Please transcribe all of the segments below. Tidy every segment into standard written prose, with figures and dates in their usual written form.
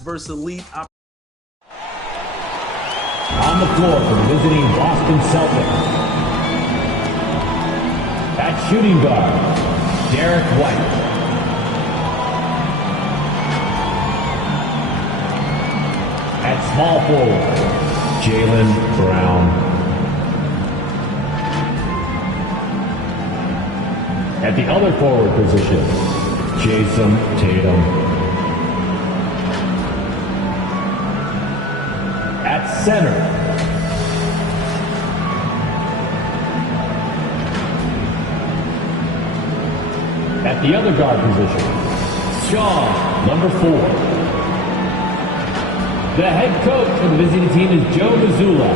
versus elite. On the floor for the visiting Boston Celtics. At shooting guard, Derek White. At small forward, Jaylen Brown. At the other forward position, Jason Tatum. At center, at the other guard position, Sean, number 4. The head coach of the visiting team is Joe Mazzulla.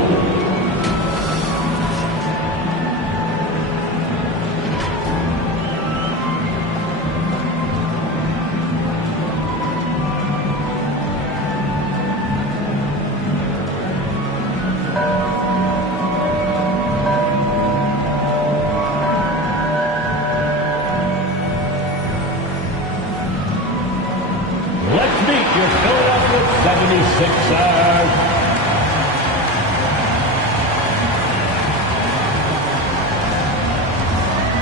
Let's meet your Philadelphia 76ers.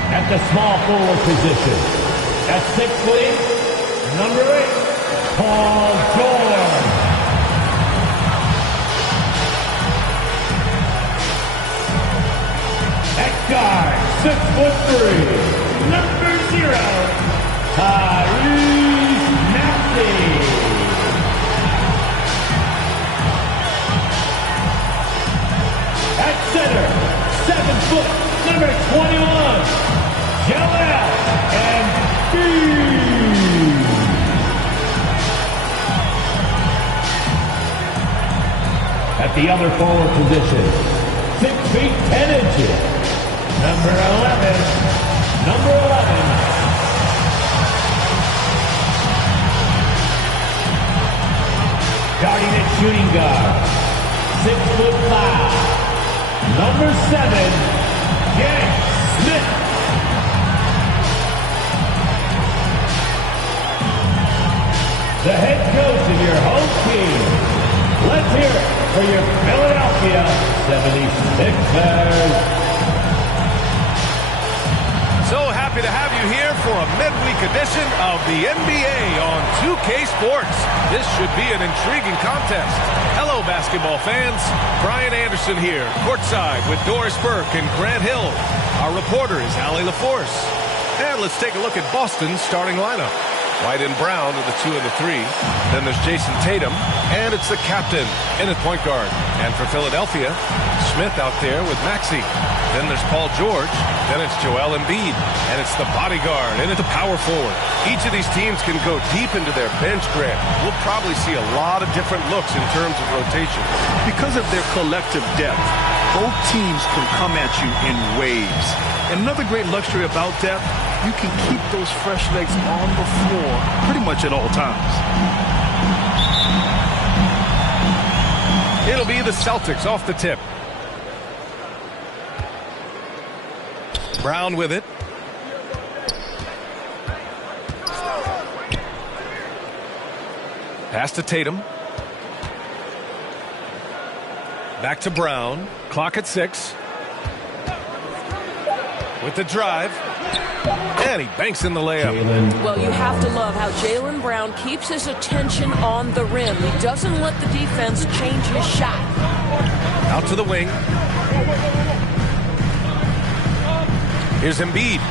At the small forward position, at 6'8", number 8, Paul George. At guard, 6'3", number 0, Tyrese Maxey. At center, 7 foot, number 21, Joel Embiid. At the other forward position, 6 feet 10 inches, number 11, Guarding at shooting guard, 6'5", number 7, James Smith. The head coach of your home team. Let's hear it for your Philadelphia 76ers. So happy to have you here for a midweek edition of the NBA on 2K Sports. This should be an intriguing contest. Hello, basketball fans. Brian Anderson here, courtside with Doris Burke and Grant Hill. Our reporter is Allie LaForce. And let's take a look at Boston's starting lineup. White and Brown are the 2 and the 3. Then there's Jason Tatum, and it's the captain in at point guard. And for Philadelphia, Smith out there with Maxey. Then there's Paul George. Then it's Joel Embiid, and it's the bodyguard, and it's the power forward. Each of these teams can go deep into their bench, Grant. We'll probably see a lot of different looks in terms of rotation. Because of their collective depth, both teams can come at you in waves. And another great luxury about depth, you can keep those fresh legs on the floor pretty much at all times. It'll be the Celtics off the tip. Brown with it. Pass to Tatum. Back to Brown. Clock at 6. With the drive. And he banks in the layup. Well, you have to love how Jaylen Brown keeps his attention on the rim. He doesn't let the defense change his shot. Out to the wing. Here's Embiid.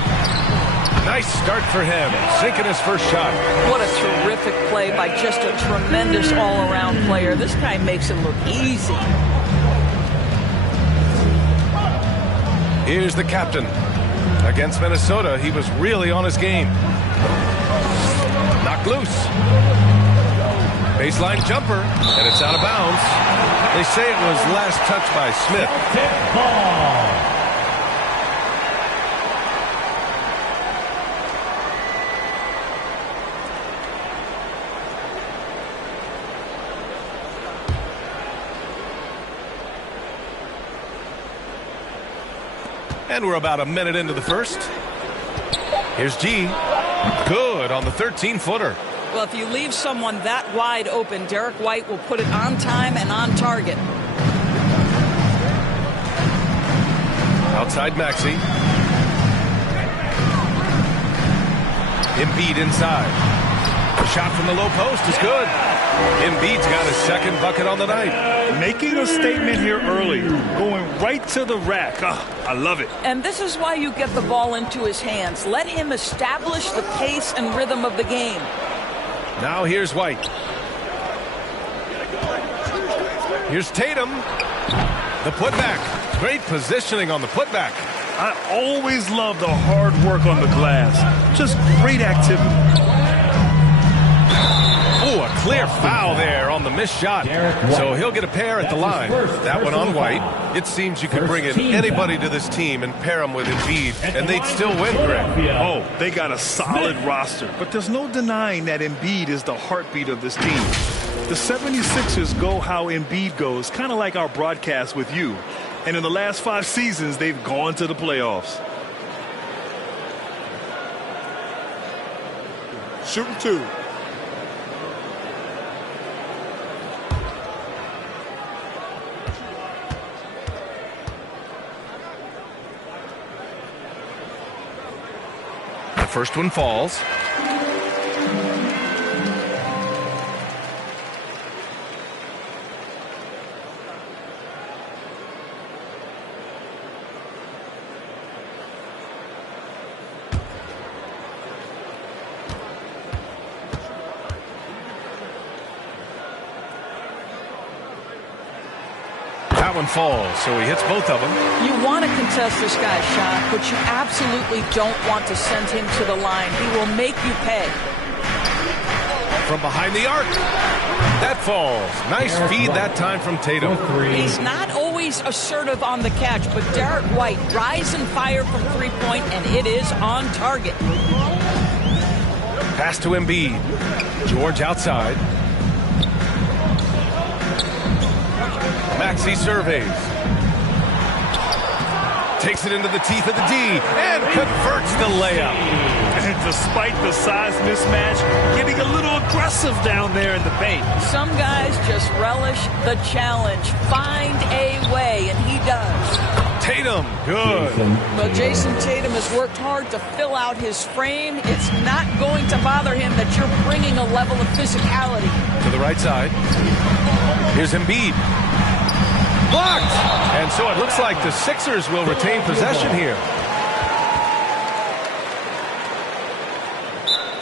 Nice start for him. Sinking his first shot. What a terrific play by just a tremendous all-around player. This guy makes it look easy. Here's the captain. Against Minnesota, he was really on his game. Knocked loose. Baseline jumper, and it's out of bounds. They say it was last touched by Smith. Ball. And we're about a minute into the first. Here's G. Good on the 13-footer. Well, if you leave someone that wide open, Derek White will put it on time and on target. Outside Maxey. Embiid inside. The shot from the low post is good. Embiid's got his second bucket on the night. Making a statement here early. Going right to the rack. Oh, I love it. And this is why you get the ball into his hands. Let him establish the pace and rhythm of the game. Now here's White. Here's Tatum. The putback. Great positioning on the putback. I always love the hard work on the glass. Just great activity. Oh, a clear foul there on the missed shot. So he'll get a pair at the line. That one on White. It seems you could bring in anybody to this team and pair them with Embiid, and they'd still win, Greg. Oh, they got a solid roster. But there's no denying that Embiid is the heartbeat of this team. The 76ers go how Embiid goes, kind of like our broadcast with you. And in the last 5 seasons, they've gone to the playoffs. Shooting 2. The first one falls. That one falls, so he hits both of them. You want to contest this guy's shot, but you absolutely don't want to send him to the line. He will make you pay. From behind the arc. That falls. Nice feed that time from Tatum. He's not always assertive on the catch, but Derek White rise and fire from three-point, and it is on target. Pass to Embiid. George outside. Maxey surveys. Takes it into the teeth of the D and converts the layup. And despite the size mismatch, getting a little aggressive down there in the paint. Some guys just relish the challenge. Find a way, and he does. Tatum, good. Well, Jason Tatum has worked hard to fill out his frame. It's not going to bother him that you're bringing a level of physicality. To the right side. Here's Embiid. Blocked! And so it looks like the Sixers will retain possession here.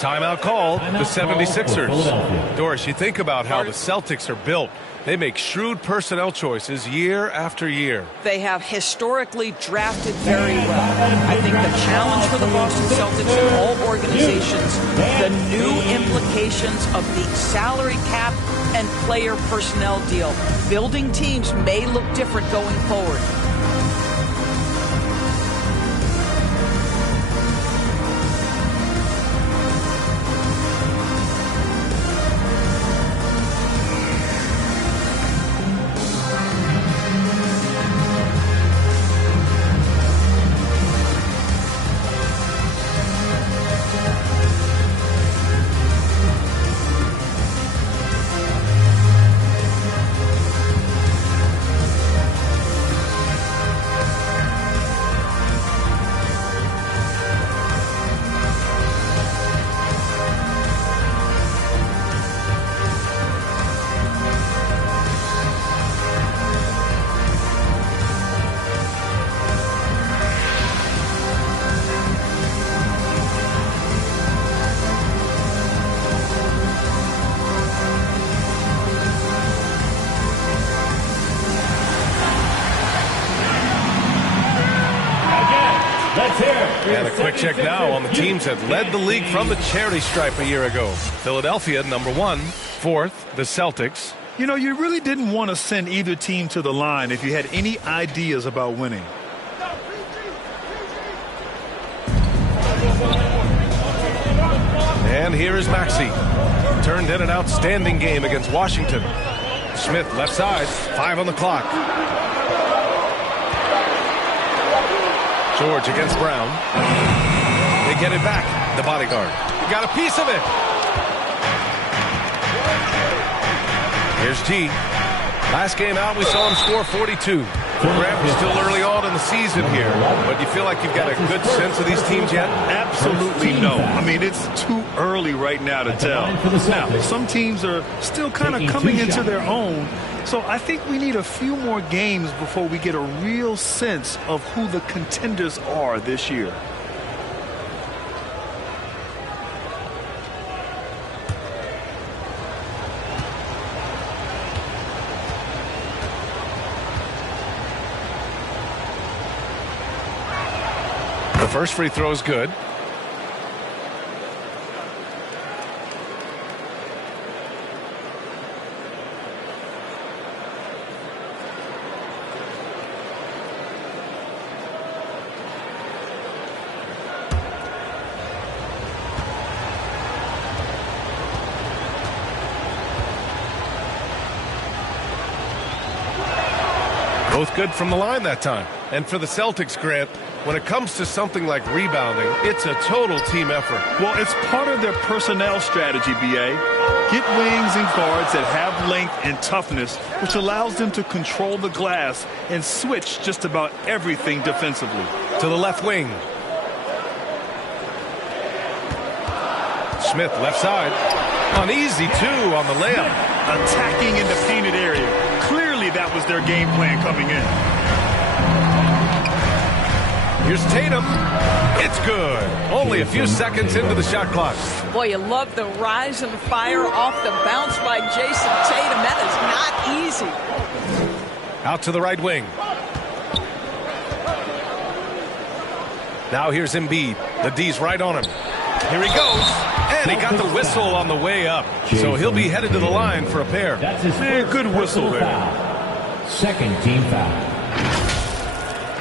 Timeout called, the 76ers. Doris, you think about how the Celtics are built. They make shrewd personnel choices year after year. They have historically drafted very well. I think the challenge for the Boston Celtics and all organizations, the new implications of the salary cap and player personnel deal. Building teams may look different going forward. And a quick check now on the teams that led the league from the charity stripe a year ago. Philadelphia, number 1. 4th, the Celtics. You know, you really didn't want to send either team to the line if you had any ideas about winning. And here is Maxey. Turned in an outstanding game against Washington. Smith left side, 5 on the clock. George against Brown. They get it back. The bodyguard got a piece of it. Here's G. Last game out, we saw him score 42. Grant, we're still early on in the season here, but do you feel like you've got a good sense of these teams yet? Absolutely no. I mean, it's too early right now to tell. Now, some teams are still kind of coming into their own, so I think we need a few more games before we get a real sense of who the contenders are this year. The first free throw is good. Both good from the line that time. And for the Celtics, Grant, when it comes to something like rebounding, it's a total team effort. Well, it's part of their personnel strategy, B.A. Get wings and guards that have length and toughness, which allows them to control the glass and switch just about everything defensively. To the left wing. Smith, left side. An easy two on the layup. Attacking in the painted area. Clearly that was their game plan coming in. Here's Tatum. It's good. Only a few seconds into the shot clock. Boy, you love the rise and fire off the bounce by Jason Tatum. That is not easy. Out to the right wing. Now here's Embiid. The D's right on him. Here he goes. And he got the whistle on the way up. So he'll be headed to the line for a pair. That's his good whistle there. Second team foul.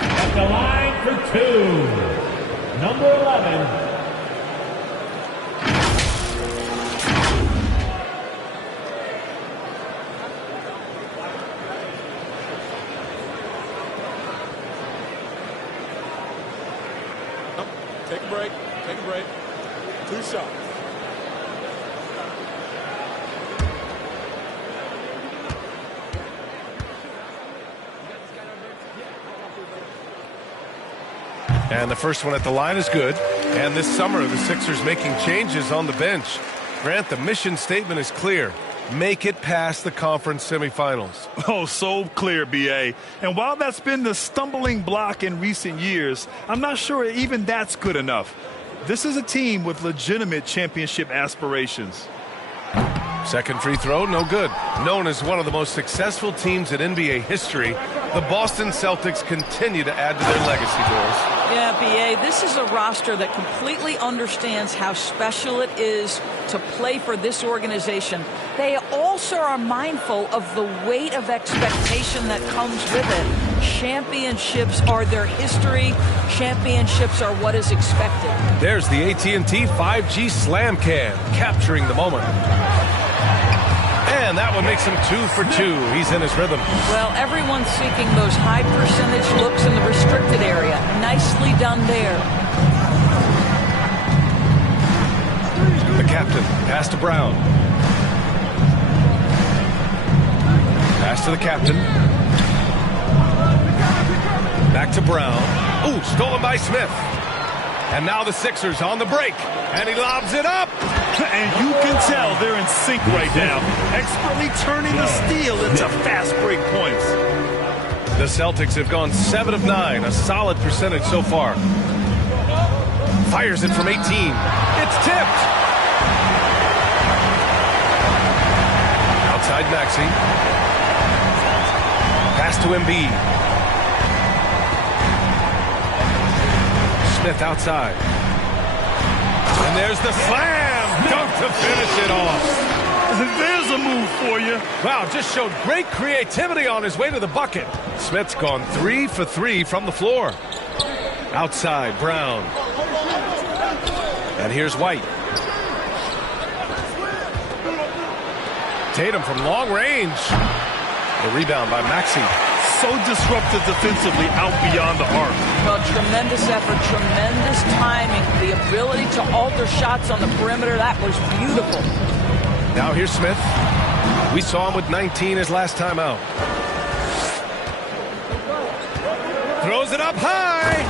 At the line for two. Number 11. Take a break. Take a break. 2 shots. And the first one at the line is good. And this summer, the Sixers making changes on the bench. Grant, the mission statement is clear. Make it past the conference semifinals. Oh, so clear, B.A. And while that's been the stumbling block in recent years, I'm not sure even that's good enough. This is a team with legitimate championship aspirations. Second free throw, no good. Known as one of the most successful teams in NBA history, the Boston Celtics continue to add to their legacy, boys. Yeah, B.A., this is a roster that completely understands how special it is to play for this organization. They also are mindful of the weight of expectation that comes with it. Championships are their history. Championships are what is expected. There's the AT&T 5G Slam Cam, capturing the moment. And that one makes him 2 for 2. He's in his rhythm. Well, everyone's seeking those high percentage looks in the restricted area. Nicely done there. The captain, pass to Brown. Pass to the captain. Back to Brown. Ooh, stolen by Smith. And now the Sixers on the break. And he lobs it up. And you can tell they're in sync right now. Expertly turning the steal into fast break points. The Celtics have gone 7 of 9, a solid percentage so far. Fires it from 18. It's tipped. Outside Maxey. Pass to Embiid. Smith outside. And there's the slam dunk to finish it off. There's a move for you. Wow, just showed great creativity on his way to the bucket. Smith's gone 3 for 3 from the floor. Outside, Brown. And here's White. Tatum from long range. The rebound by Maxey. So disruptive defensively out beyond the arc. Well, tremendous effort, tremendous timing, the ability to alter shots on the perimeter. That was beautiful. Now here's Smith. We saw him with 19 his last time out. Throws it up high.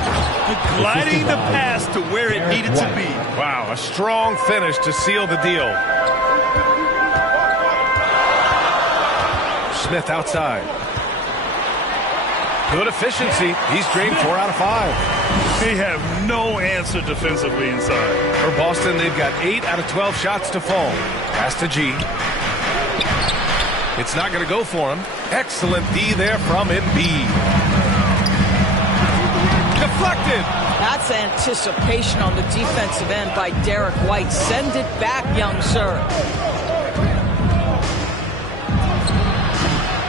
Gliding the pass to where it needed to be. Wow, a strong finish to seal the deal. Smith outside. Good efficiency. He's drained 4 out of 5. They have no answer defensively inside. For Boston, they've got 8 out of 12 shots to fall. Pass to G. It's not going to go for him. Excellent D there from Embiid. Deflected. That's anticipation on the defensive end by Derek White. Send it back, young sir.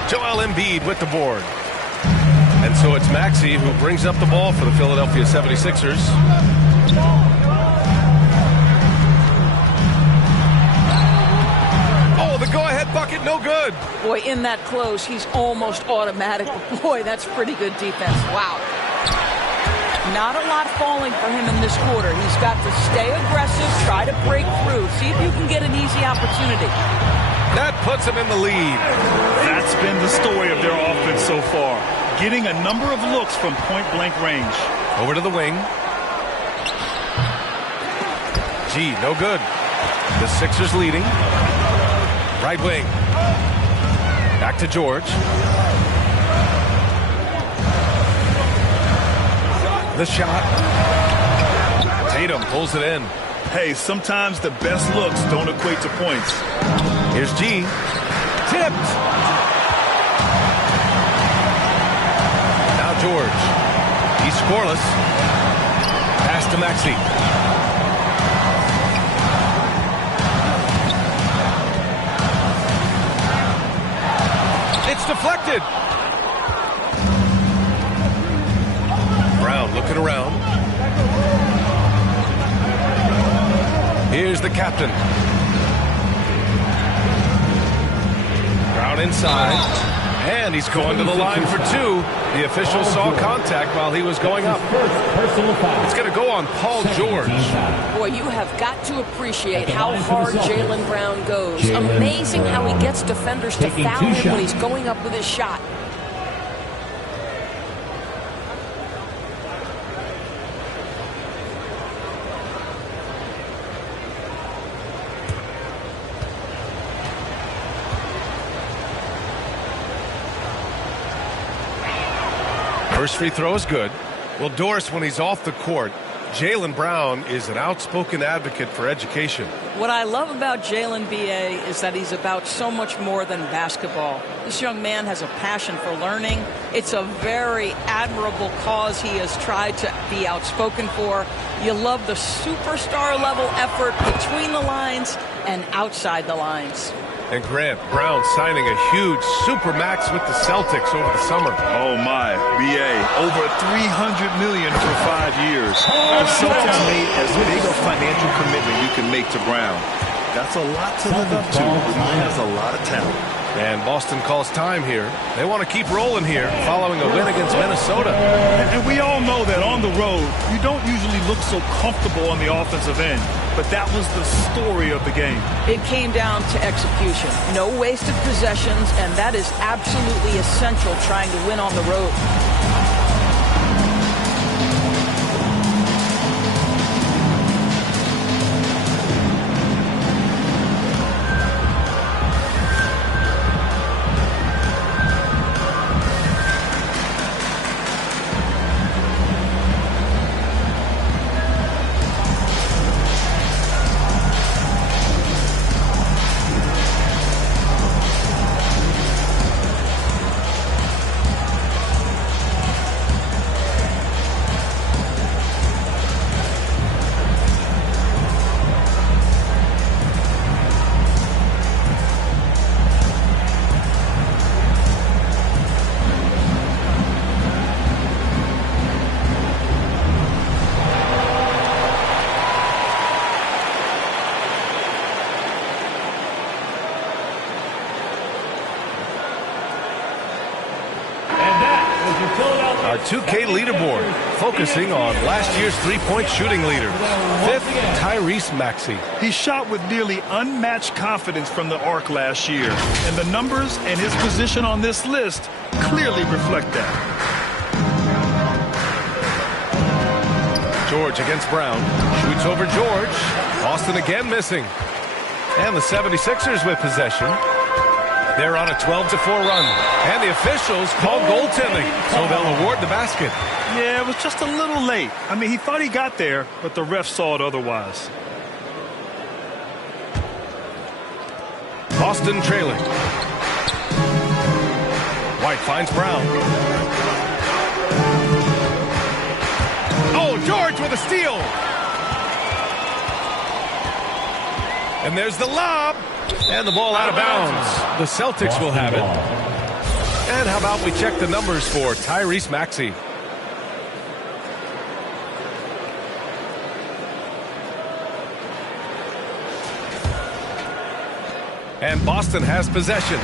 Joel Embiid with the board. And so it's Maxey who brings up the ball for the Philadelphia 76ers. Oh, the go-ahead bucket, no good. Boy, in that close, he's almost automatic. Boy, that's pretty good defense. Wow. Not a lot falling for him in this quarter. He's got to stay aggressive, try to break through, see if you can get an easy opportunity. That puts him in the lead. That's been the story of their offense so far. Getting a number of looks from point-blank range. Over to the wing. G, no good. The Sixers leading. Right wing. Back to George. The shot. Tatum pulls it in. Hey, sometimes the best looks don't equate to points. Here's G. Tipped. Now George. He's scoreless. Pass to Maxey. It's deflected. Brown looking around. Here's the captain. Brown inside. And he's going to the line for 2. The official saw contact while he was going up. It's going to go on Paul George. Boy, you have got to appreciate how hard Jaylen Brown goes. Amazing how he gets defenders to foul him when he's going up with his shot. First free throw is good. Well, Doris, when he's off the court, Jaylen Brown is an outspoken advocate for education. What I love about Jaylen B.A. is that he's about so much more than basketball. This young man has a passion for learning. It's a very admirable cause he has tried to be outspoken for. You love the superstar level effort between the lines and outside the lines. And Grant, Brown signing a huge supermax with the Celtics over the summer. Oh my, BA, over $300 million for 5 years. The Celtics made as big a financial commitment you can make to Brown. That's a lot to live up to, but he has a lot of talent. And Boston calls time here. They want to keep rolling here following a win against Minnesota. And we all know that on the road, you don't usually look so comfortable on the offensive end. But that was the story of the game. It came down to execution. No wasted possessions, and that is absolutely essential trying to win on the road. Our 2K leaderboard, focusing on last year's three-point shooting leaders. 5th, Tyrese Maxey. He shot with nearly unmatched confidence from the arc last year, and the numbers and his position on this list clearly reflect that. George against Brown. Shoots over George. Boston again missing. And the 76ers with possession. They're on a 12-4 run. And the officials called goaltending, so they'll award the basket. Yeah, it was just a little late. I mean, he thought he got there, but the ref saw it otherwise. Boston trailing. White finds Brown. Oh, George with a steal. And there's the lob. And the ball out of bounds. The Celtics will have it. And how about we check the numbers for Tyrese Maxey? And Boston has possession.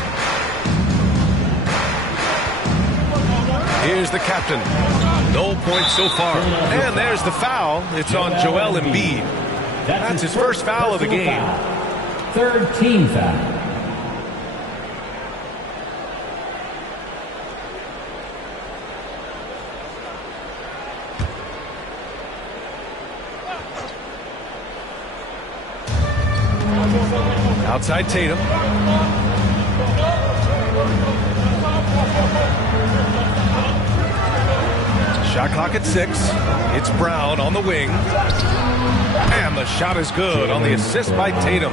Here's the captain. No points so far. And there's the foul. It's on Joel Embiid. That's his first foul of the game. Third team foul. Outside Tatum. Shot clock at 6. It's Brown on the wing. And the shot is good on the assist by Tatum.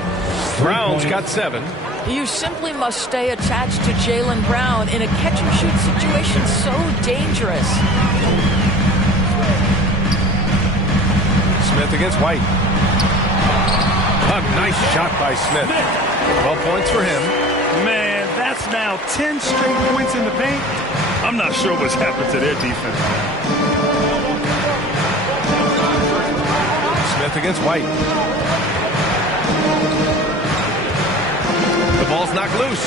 Brown's got 7. You simply must stay attached to Jaylen Brown in a catch-and-shoot situation so dangerous. Smith against White. A nice shot by Smith. 12 points for him. Man, that's now 10 straight points in the paint. I'm not sure what's happened to their defense. Smith against White. The ball's knocked loose.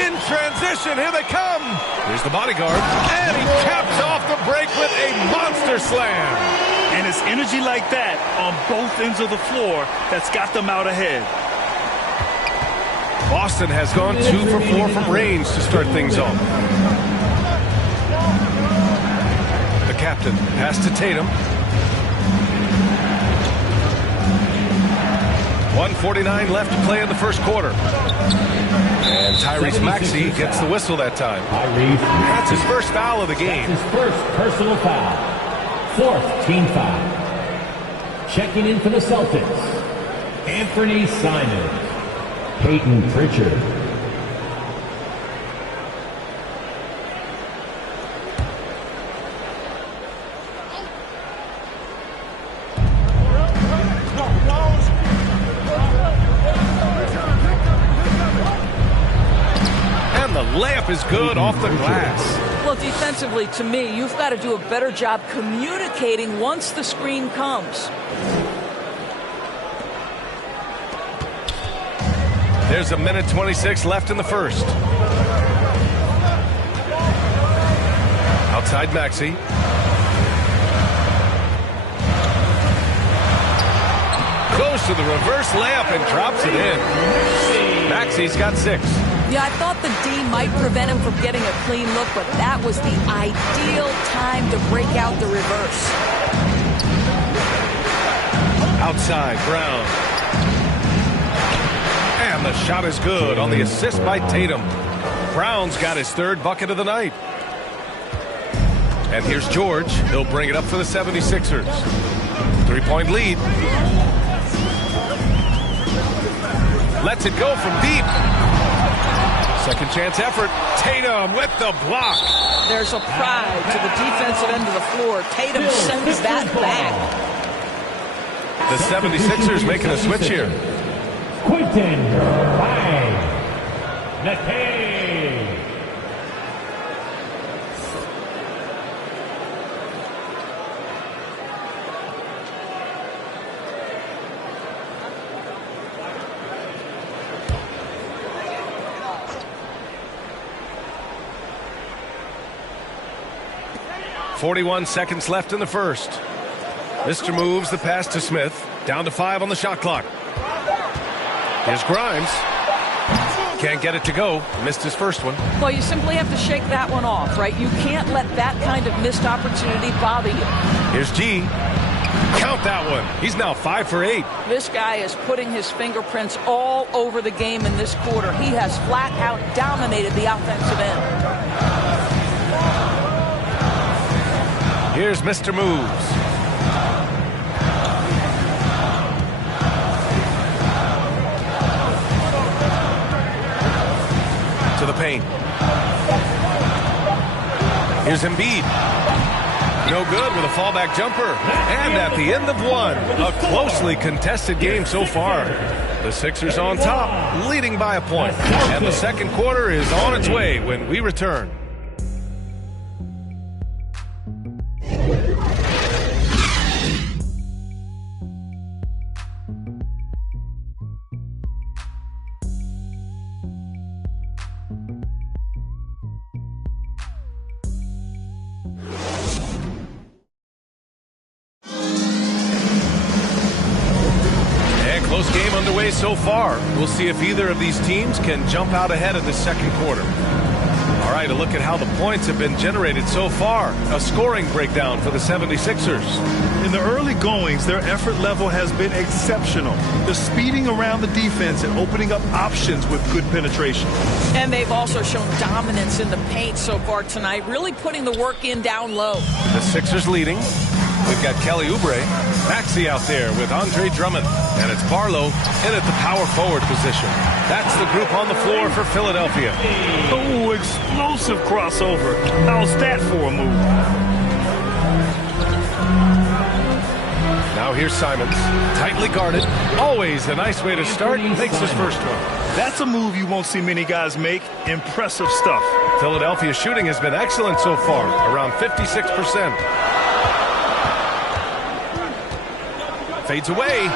In transition, here they come. Here's the bodyguard. And he caps off the break with a monster slam. And it's energy like that on both ends of the floor that's got them out ahead. Boston has gone 2 for 4 from range to start things off. The captain pass to Tatum. 1:49 left to play in the first quarter. And Tyrese Maxey gets the whistle that time. That's his first foul of the game. His first personal foul. 4th team foul. Checking in for the Celtics, Anthony Simons, Peyton Pritchard. And the layup is good off the glass. Well, defensively, to me, you've got to do a better job communicating once the screen comes. There's a minute 26 left in the first. Outside Maxey. Goes to the reverse layup and drops it in. Maxey's got 6. Yeah, I thought the D might prevent him from getting a clean look, but that was the ideal time to break out the reverse. Outside, Brown. And the shot is good on the assist by Tatum. Brown's got his 3rd bucket of the night. And here's George. He'll bring it up for the 76ers. 3-point lead. Lets it go from deep. Second chance effort. Tatum with the block. There's a pride to the defensive end of the floor. Tatum sends that back. The 76ers making a switch here. Quentin McKay. 41 seconds left in the first. Mr. moves the pass to Smith. Down to 5 on the shot clock. Here's Grimes. Can't get it to go. Missed his first one. Well, you simply have to shake that one off, right? You can't let that kind of missed opportunity bother you. Here's G. Count that one. He's now 5 for 8. This guy is putting his fingerprints all over the game in this quarter. He has flat out dominated the offensive end. Here's Mr. Moves. To the paint. Here's Embiid. No good with a fallback jumper. And at the end of one, a closely contested game so far. The Sixers on top, leading by a point. And the second quarter is on its way when we return. Close game underway so far. We'll see if either of these teams can jump out ahead in the second quarter. All right, a look at how the points have been generated so far. A scoring breakdown for the 76ers. In the early goings, their effort level has been exceptional. They're speeding around the defense and opening up options with good penetration. And they've also shown dominance in the paint so far tonight, really putting the work in down low. The Sixers leading. We've got Kelly Oubre, Maxey out there with Andre Drummond, and it's Barlow in at the power forward position. That's the group on the floor for Philadelphia. Oh, explosive crossover. How's that for a move? Now here's Simons, tightly guarded. Always a nice way to start. Makes his first one. That's a move you won't see many guys make. Impressive stuff. Philadelphia's shooting has been excellent so far, around 56%. Fades away.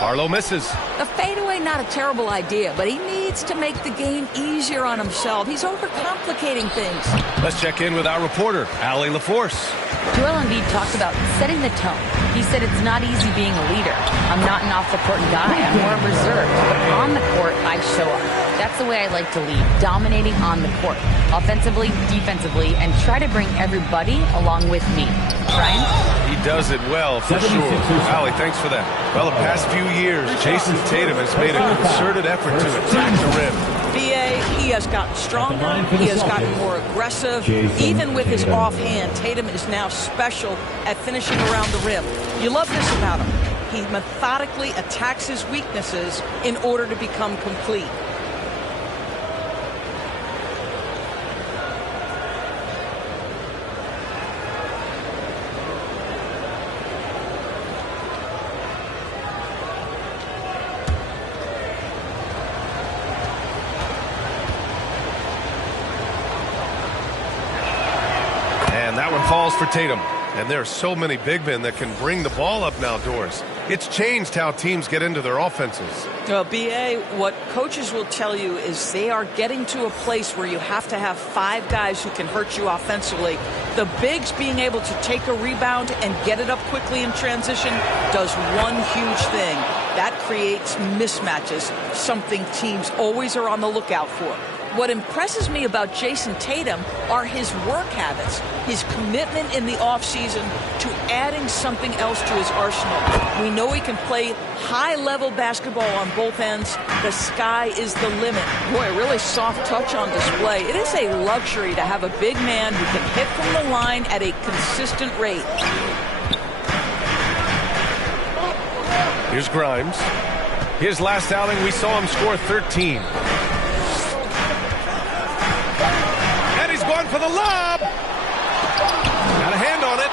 Barlow misses. A fadeaway, not a terrible idea, but he needs to make the game easier on himself. He's overcomplicating things. Let's check in with our reporter, Allie LaForce. Joel Embiid talked about setting the tone. He said it's not easy being a leader. I'm not an off-the-court guy. I'm more reserved. But on the court, I show up. That's the way I like to lead, dominating on the court, offensively, defensively, and try to bring everybody along with me. Brian? He does it well, for sure. Allie, thanks for that. Well, the past few years, Jason Tatum has made a concerted effort to attack the rim. BA, he has gotten stronger, he has gotten more aggressive. Even with his offhand, Tatum is now special at finishing around the rim. You love this about him. He methodically attacks his weaknesses in order to become complete. That one falls for Tatum. And there are so many big men that can bring the ball up now, Doris. It's changed how teams get into their offenses. Well, BA, what coaches will tell you is they are getting to a place where you have to have 5 guys who can hurt you offensively. The bigs being able to take a rebound and get it up quickly in transition does one huge thing. That creates mismatches, something teams always are on the lookout for. What impresses me about Jason Tatum are his work habits, his commitment in the offseason to adding something else to his arsenal. We know he can play high-level basketball on both ends. The sky is the limit. Boy, really soft touch on display. It is a luxury to have a big man who can hit from the line at a consistent rate. Here's Grimes. His last outing, we saw him score 13. Going for the lob. Got a hand on it.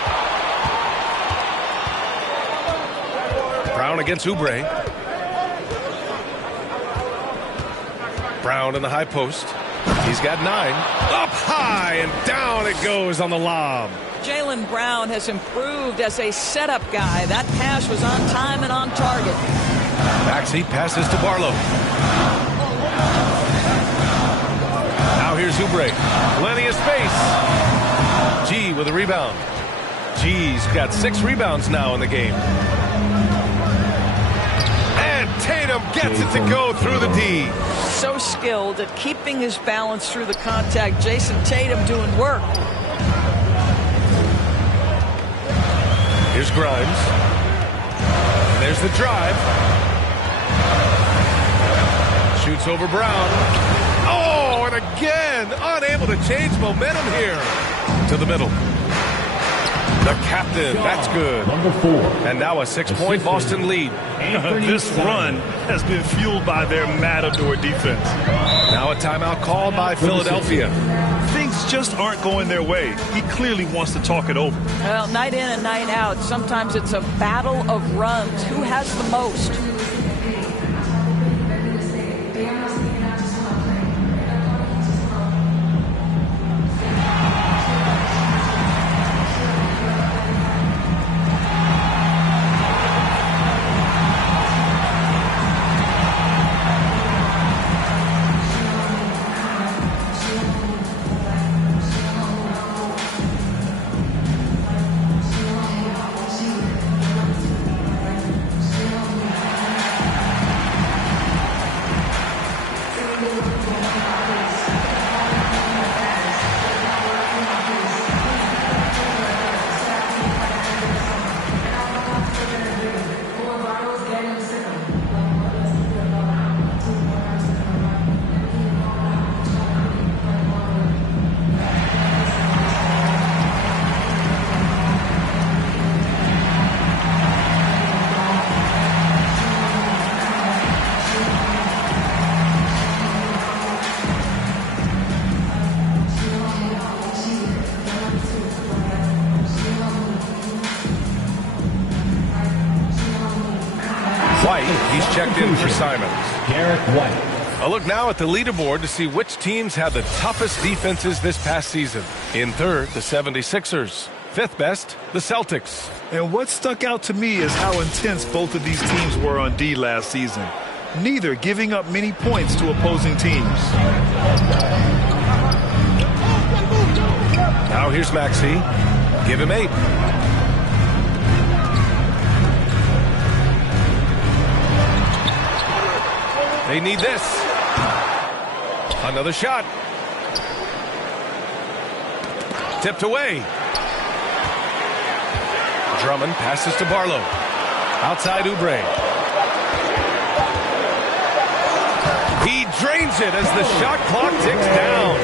Brown against Oubre. Brown in the high post. He's got 9. Up high and down it goes on the lob. Jaylen Brown has improved as a setup guy. That pass was on time and on target. Maxey passes to Barlow. Now here's Oubre. Plenty of space. G with a rebound. G's got 6 rebounds now in the game. And Tatum gets it to go through the D. So skilled at keeping his balance through the contact. Jason Tatum doing work. Here's Grimes. And there's the drive. Shoots over Brown. Oh, and again, unable to change momentum here. To the middle. The captain, that's good. Number 4. And now a 6-point Boston lead. This run has been fueled by their matador defense. Now a timeout called by Philadelphia. Things just aren't going their way. He clearly wants to talk it over. Well, night in and night out, sometimes it's a battle of runs. Who has the most? White, he's checked in for Simons. Derek White. A look now at the leaderboard to see which teams had the toughest defenses this past season. In third, the 76ers. Fifth best, the Celtics. And what stuck out to me is how intense both of these teams were on D last season. Neither giving up many points to opposing teams. Now here's Maxey. Give him 8. They need this. Another shot. Tipped away. Drummond passes to Barlow. Outside Oubre. He drains it as the shot clock ticks down.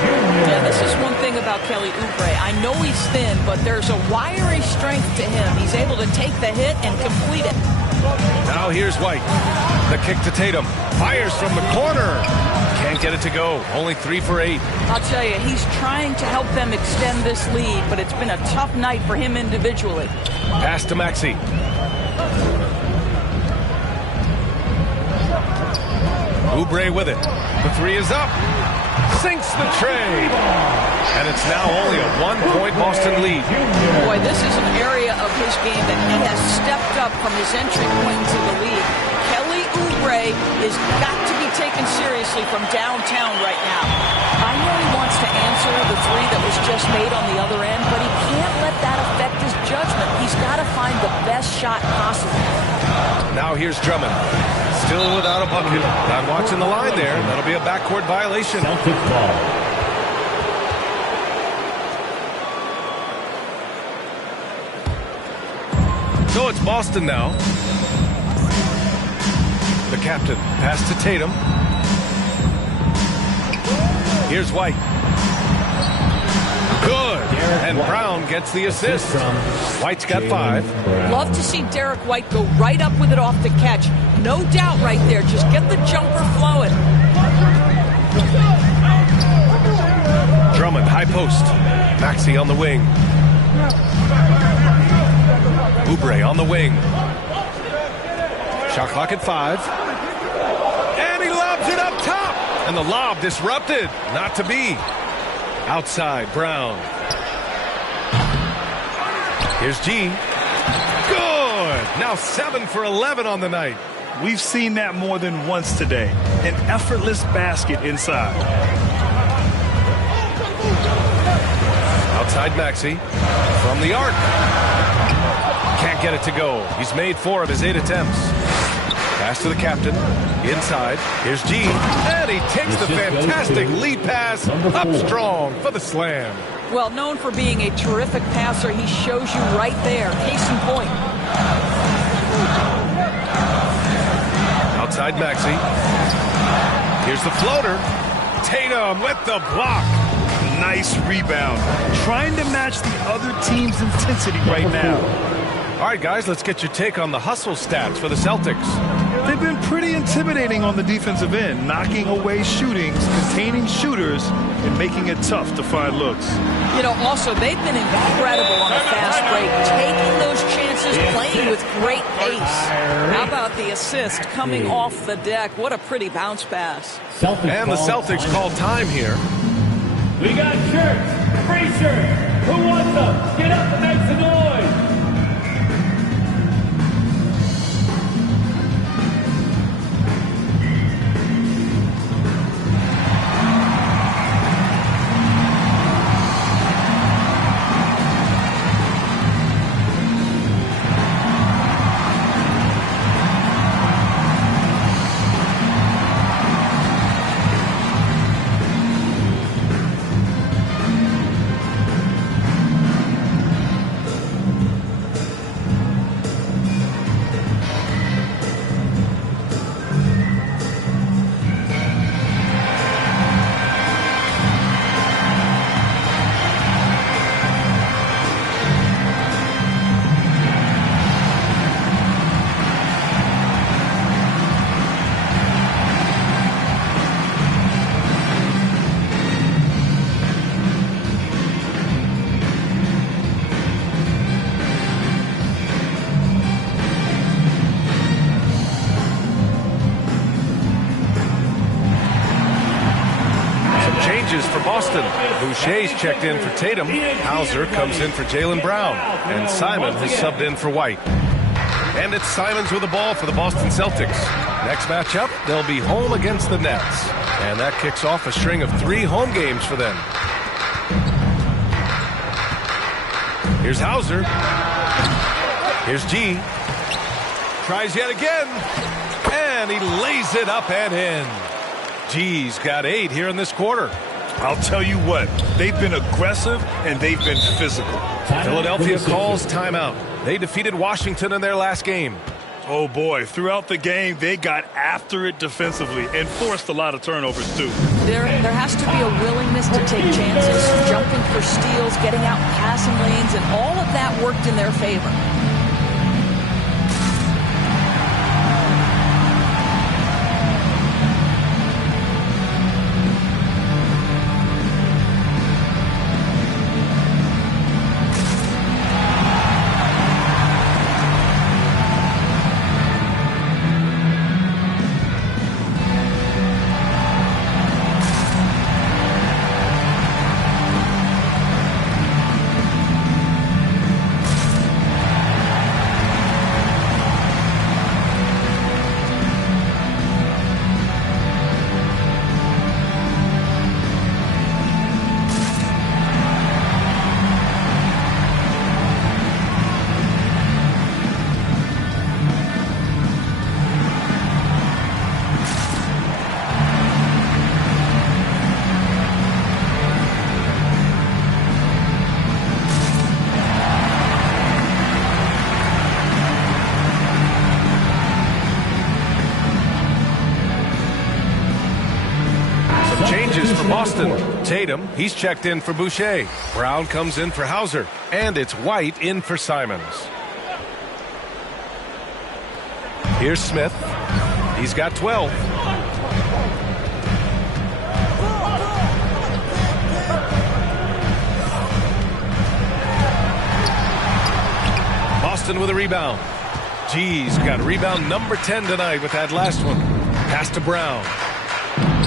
Yeah, this is one thing about Kelly Oubre. I know he's thin, but there's a wiry strength to him. He's able to take the hit and complete it. Now here's White. The kick to Tatum. Fires from the corner. Can't get it to go. Only 3 for 8. I'll tell you, he's trying to help them extend this lead, but it's been a tough night for him individually. Pass to Maxey. Oubre with it. The 3 is up. Sinks the tray. And it's now only a 1-point Boston lead. Boy, this is an area of his game that he has stepped up from his entry point into the league. Kelly Oubre has got to be taken seriously from downtown right now. I know he wants to answer the 3 that was just made on the other end, but he can't let that affect his judgment. He's got to find the best shot possible. Now here's Drummond. Still without a bucket. Not watching the line there. That'll be a backcourt violation. Celtics ball. So it's Boston now. The captain. Pass to Tatum. Here's White. Good. And Brown gets the assist. White's got 5. Love to see Derek White go right up with it off the catch. No doubt right there. Just get the jumper flowing. Drummond, high post. Maxey on the wing. Oubre on the wing. Shot clock at 5. And he lobs it up top. And the lob disrupted. Not to be. Outside, Brown. Here's G. Good. Now 7 for 11 on the night. We've seen that more than once today. An effortless basket inside. Outside Outside Maxey. From the arc. Can't get it to go. He's made 4 of his 8 attempts. Pass to the captain. Inside. Here's G. And he takes the fantastic lead pass up strong for the slam. Well, known for being a terrific passer, he shows you right there. Case in point. Outside Maxey. Here's the floater. Tatum with the block. Nice rebound. Trying to match the other team's intensity right now. All right, guys, let's get your take on the hustle stats for the Celtics. They've been pretty intimidating on the defensive end, knocking away shootings, containing shooters, and making it tough to find looks. You know, also, they've been incredible on the fast break, taking those chances, playing with great pace. How about the assist coming off the deck? What a pretty bounce pass. And the Celtics call time here. We got shirts, free shirts. Who wants them? Get up and make some noise. For Boston. Boucher's checked in for Tatum. Hauser comes in for Jaylen Brown. And Simon has subbed in for White. And it's Simons with the ball for the Boston Celtics. Next matchup, they'll be home against the Nets. And that kicks off a string of 3 home games for them. Here's Hauser. Here's G. Tries yet again. And he lays it up and in. G's got 8 here in this quarter. I'll tell you what, they've been aggressive and they've been physical. Philadelphia calls timeout. They defeated Washington in their last game. Oh boy, throughout the game, they got after it defensively and forced a lot of turnovers too. There has to be a willingness to take chances, jumping for steals, getting out in passing lanes, and all of that worked in their favor. Boston. Tatum, he's checked in for Boucher. Brown comes in for Hauser. And it's White in for Simons. Here's Smith. He's got 12. Boston with a rebound. G's got rebound number 10 tonight with that last one. Pass to Brown.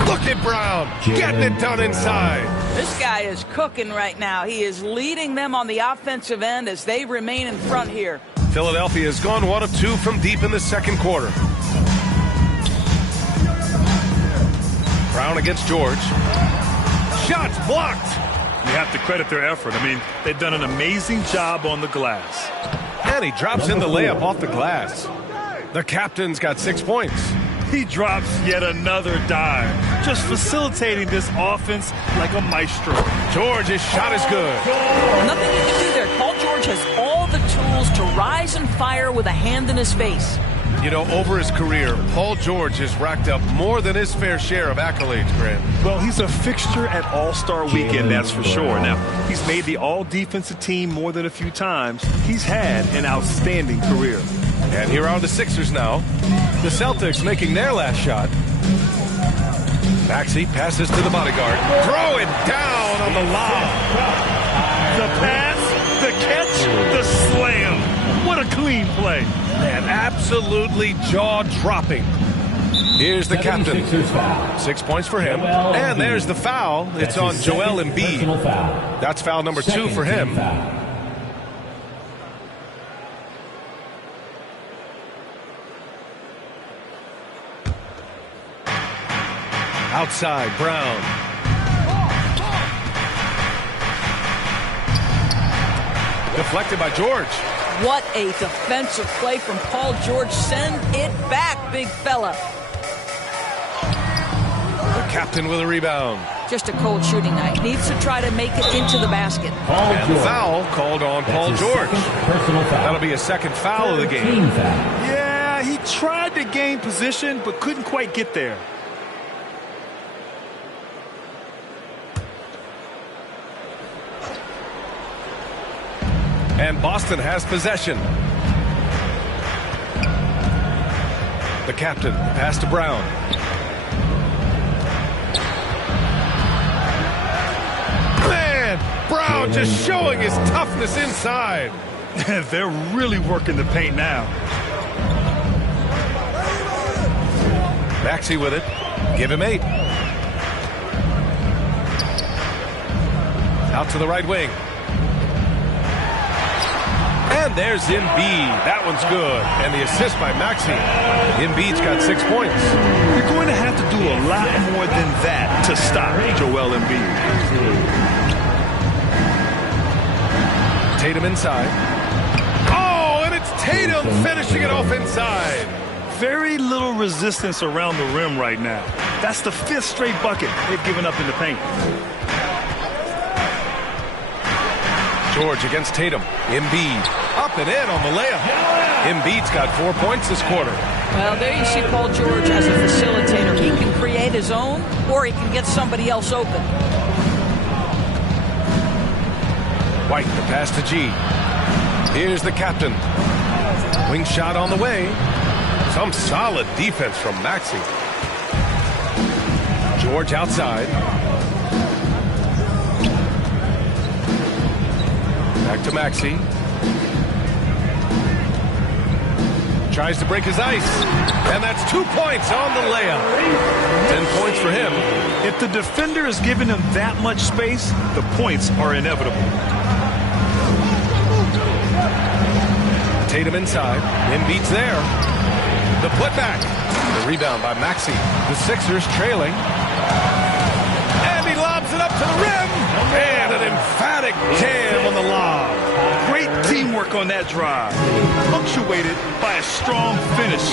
Look at Brown, getting it done inside. This guy is cooking right now. He is leading them on the offensive end as they remain in front here. Philadelphia has gone 1 of 2 from deep in the second quarter. Brown against George. Shots blocked. You have to credit their effort. I mean, they've done an amazing job on the glass. And he drops in the layup off the glass. The captain's got 6 points. He drops yet another dime, just facilitating this offense like a maestro. George's shot is good. Nothing you can do there. Paul George has all the tools to rise and fire with a hand in his face. You know, over his career, Paul George has racked up more than his fair share of accolades, Grant. Well, he's a fixture at All-Star Weekend, that's for sure. Now, he's made the All-Defensive team more than a few times. He's had an outstanding career. And here are the Sixers now. The Celtics making their last shot. Maxey passes to the bodyguard. Throw it down on the lob. The pass, the catch, the slam. What a clean play. Man, absolutely jaw-dropping. Here's the captain. 6 points for him. And there's the foul. It's on Joel Embiid. That's foul number 2 for him. Outside, Brown. Deflected by George. What a defensive play from Paul George. Send it back, big fella. The captain with a rebound. Just a cold shooting night. Needs to try to make it into the basket. And the foul called on Paul George. That'll be a second foul of the game. Yeah, he tried to gain position, but couldn't quite get there. And Boston has possession. The captain, pass to Brown. Man, Brown just showing his toughness inside. They're really working the paint now. Maxey with it. Give him 8. Out to the right wing. And there's Embiid. That one's good. And the assist by Maxey. Embiid's got 6 points. You're going to have to do a lot more than that to stop Joel Embiid. Tatum inside. Oh, and it's Tatum finishing it off inside. Very little resistance around the rim right now. That's the 5th straight bucket they've given up in the paint. George against Tatum. Embiid up and in on the layup. Embiid's got 4 points this quarter. Well, there you see Paul George as a facilitator. He can create his own, or he can get somebody else open. White, the pass to G. Here's the captain. Wing shot on the way. Some solid defense from Maxey. George outside. Back to Maxey. Tries to break his ice. And that's 2 points on the layup. 10 points for him. If the defender is giving him that much space, the points are inevitable. Tatum inside. Embiid's there. The putback. The rebound by Maxey. The Sixers trailing. And he lobs it up to the rim. And an emphatic jam on the lob. Great teamwork on that drive. Punctuated by a strong finish.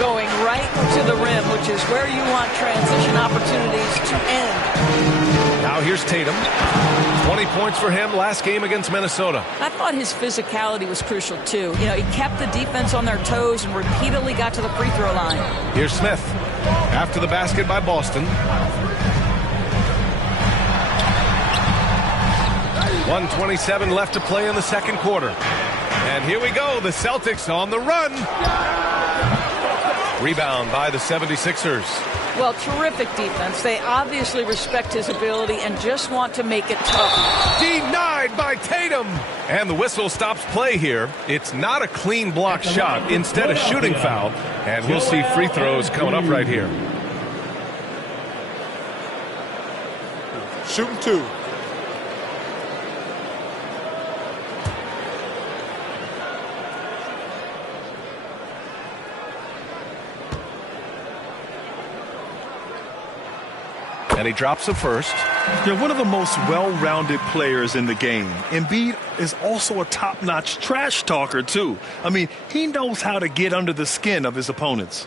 Going right to the rim, which is where you want transition opportunities to end. Now here's Tatum. 20 points for him last game against Minnesota. I thought his physicality was crucial, too. You know, he kept the defense on their toes and repeatedly got to the free throw line. Here's Smith. After the basket by Boston. 1:27 left to play in the second quarter. And here we go. The Celtics on the run. Rebound by the 76ers. Well, terrific defense. They obviously respect his ability and just want to make it tough. Denied by Tatum. And the whistle stops play here. It's not a clean block shot. Instead, a shooting foul. And we'll see free throws coming up right here. Shooting 2. And he drops the first. They're one of the most well-rounded players in the game. Embiid is also a top-notch trash talker, too. I mean, he knows how to get under the skin of his opponents.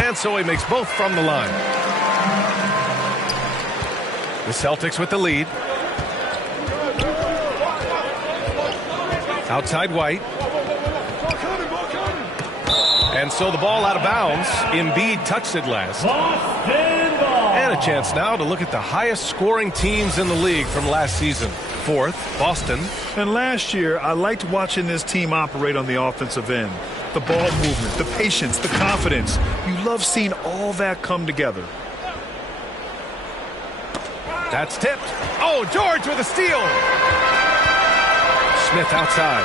And so he makes both from the line. The Celtics with the lead. Outside White. And so the ball out of bounds. Embiid touched it last. And a chance now to look at the highest scoring teams in the league from last season. Fourth, Boston. And last year, I liked watching this team operate on the offensive end. The ball movement, the patience, the confidence. You love seeing all that come together. That's tipped. Oh, George with a steal. Smith outside.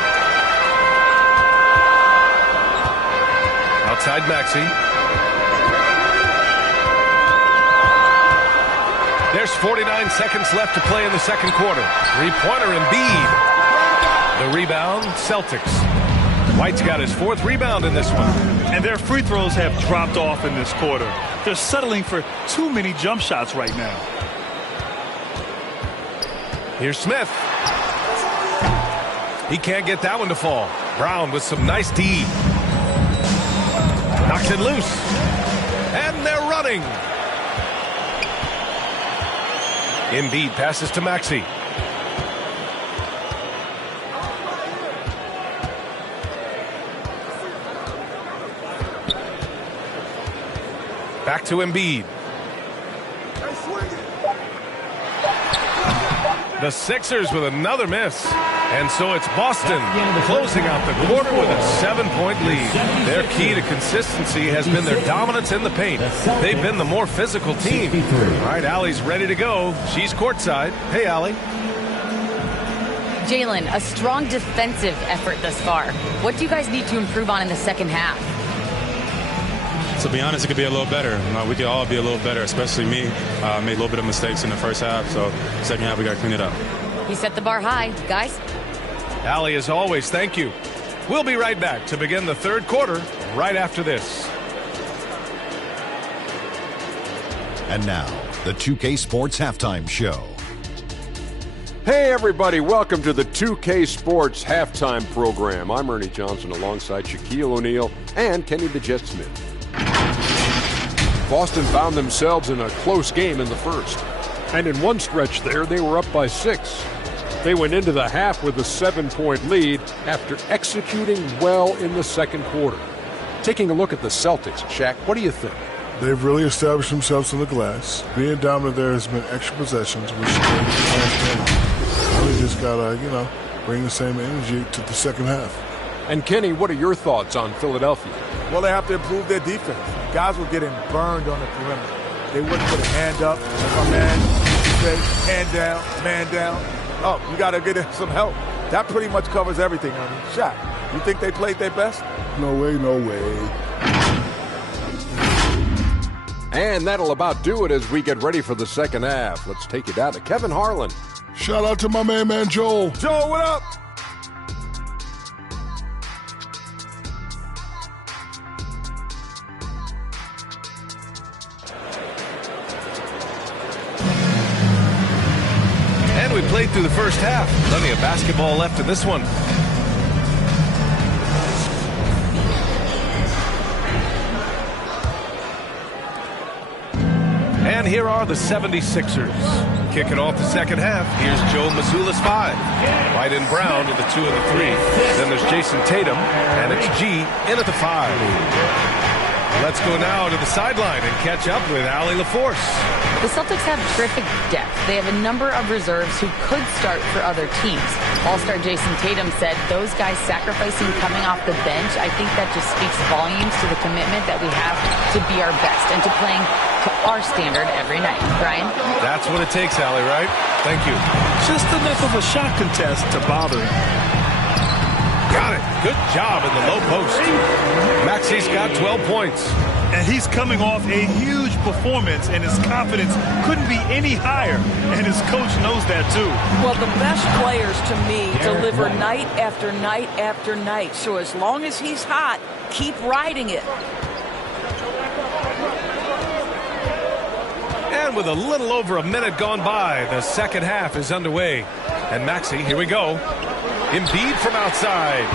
Outside Maxey. There's 49 seconds left to play in the second quarter. Three-pointer Embiid. The rebound, Celtics. White's got his fourth rebound in this one. And their free throws have dropped off in this quarter. They're settling for too many jump shots right now. Here's Smith. He can't get that one to fall. Brown with some nice D. Knocks it loose. And they're running. Embiid passes to Maxey. Back to Embiid. The Sixers with another miss. And so it's Boston closing out the quarter with a 7-point lead. Their key to consistency has been their dominance in the paint. They've been the more physical team. All right, Allie's ready to go. She's courtside. Hey, Allie. Jalen, a strong defensive effort thus far. What do you guys need to improve on in the second half? To be honest, it could be a little better. We could all be a little better, especially me. Made a little bit of mistakes in the first half, so second half we got to clean it up. You set the bar high, guys. Allie, as always, thank you. We'll be right back to begin the third quarter right after this. And now, the 2K Sports Halftime Show. Hey, everybody. Welcome to the 2K Sports Halftime Program. I'm Ernie Johnson alongside Shaquille O'Neal and Kenny the Jet Smith. Boston found themselves in a close game in the first. And in one stretch there, they were up by 6. They went into the half with a 7-point lead after executing well in the second quarter. Taking a look at the Celtics, Shaq, what do you think? They've really established themselves on the glass. Being dominant there has been extra possessions, which now they just got to, bring the same energy to the second half. And Kenny, what are your thoughts on Philadelphia? Well, they have to improve their defense. Guys were getting burned on the perimeter. They wouldn't put a hand up. Like my man say, hand down, man down. Oh, you got to get some help. That pretty much covers everything, honey. Shaq, you think they played their best? No way, no way. And that'll about do it as we get ready for the second half. Let's take you down to Kevin Harlan. Shout out to my man Joel. Joel, what up? And we played through the first half. Plenty of basketball left in this one. And here are the 76ers. Kicking off the second half, here's Joe Mazzulla's 5. White and Brown are the 2 and the 3. Then there's Jason Tatum, and it's G in at the 5. Let's go now to the sideline and catch up with Allie LaForce. The Celtics have terrific depth. They have a number of reserves who could start for other teams. All-star Jason Tatum said those guys sacrificing coming off the bench, I think that just speaks volumes to the commitment that we have to be our best and to playing to our standard every night. Brian? That's what it takes, Allie, right? Thank you. Just enough of a shot contest to bother him. Got it. Good job in the low post. Maxey's got 12 points. And he's coming off a huge performance, and his confidence couldn't be any higher. And his coach knows that, too. Well, the best players, to me, deliver night after night after night. So as long as he's hot, keep riding it. And with a little over a minute gone by, the second half is underway. And Maxey, here we go. Embiid from outside.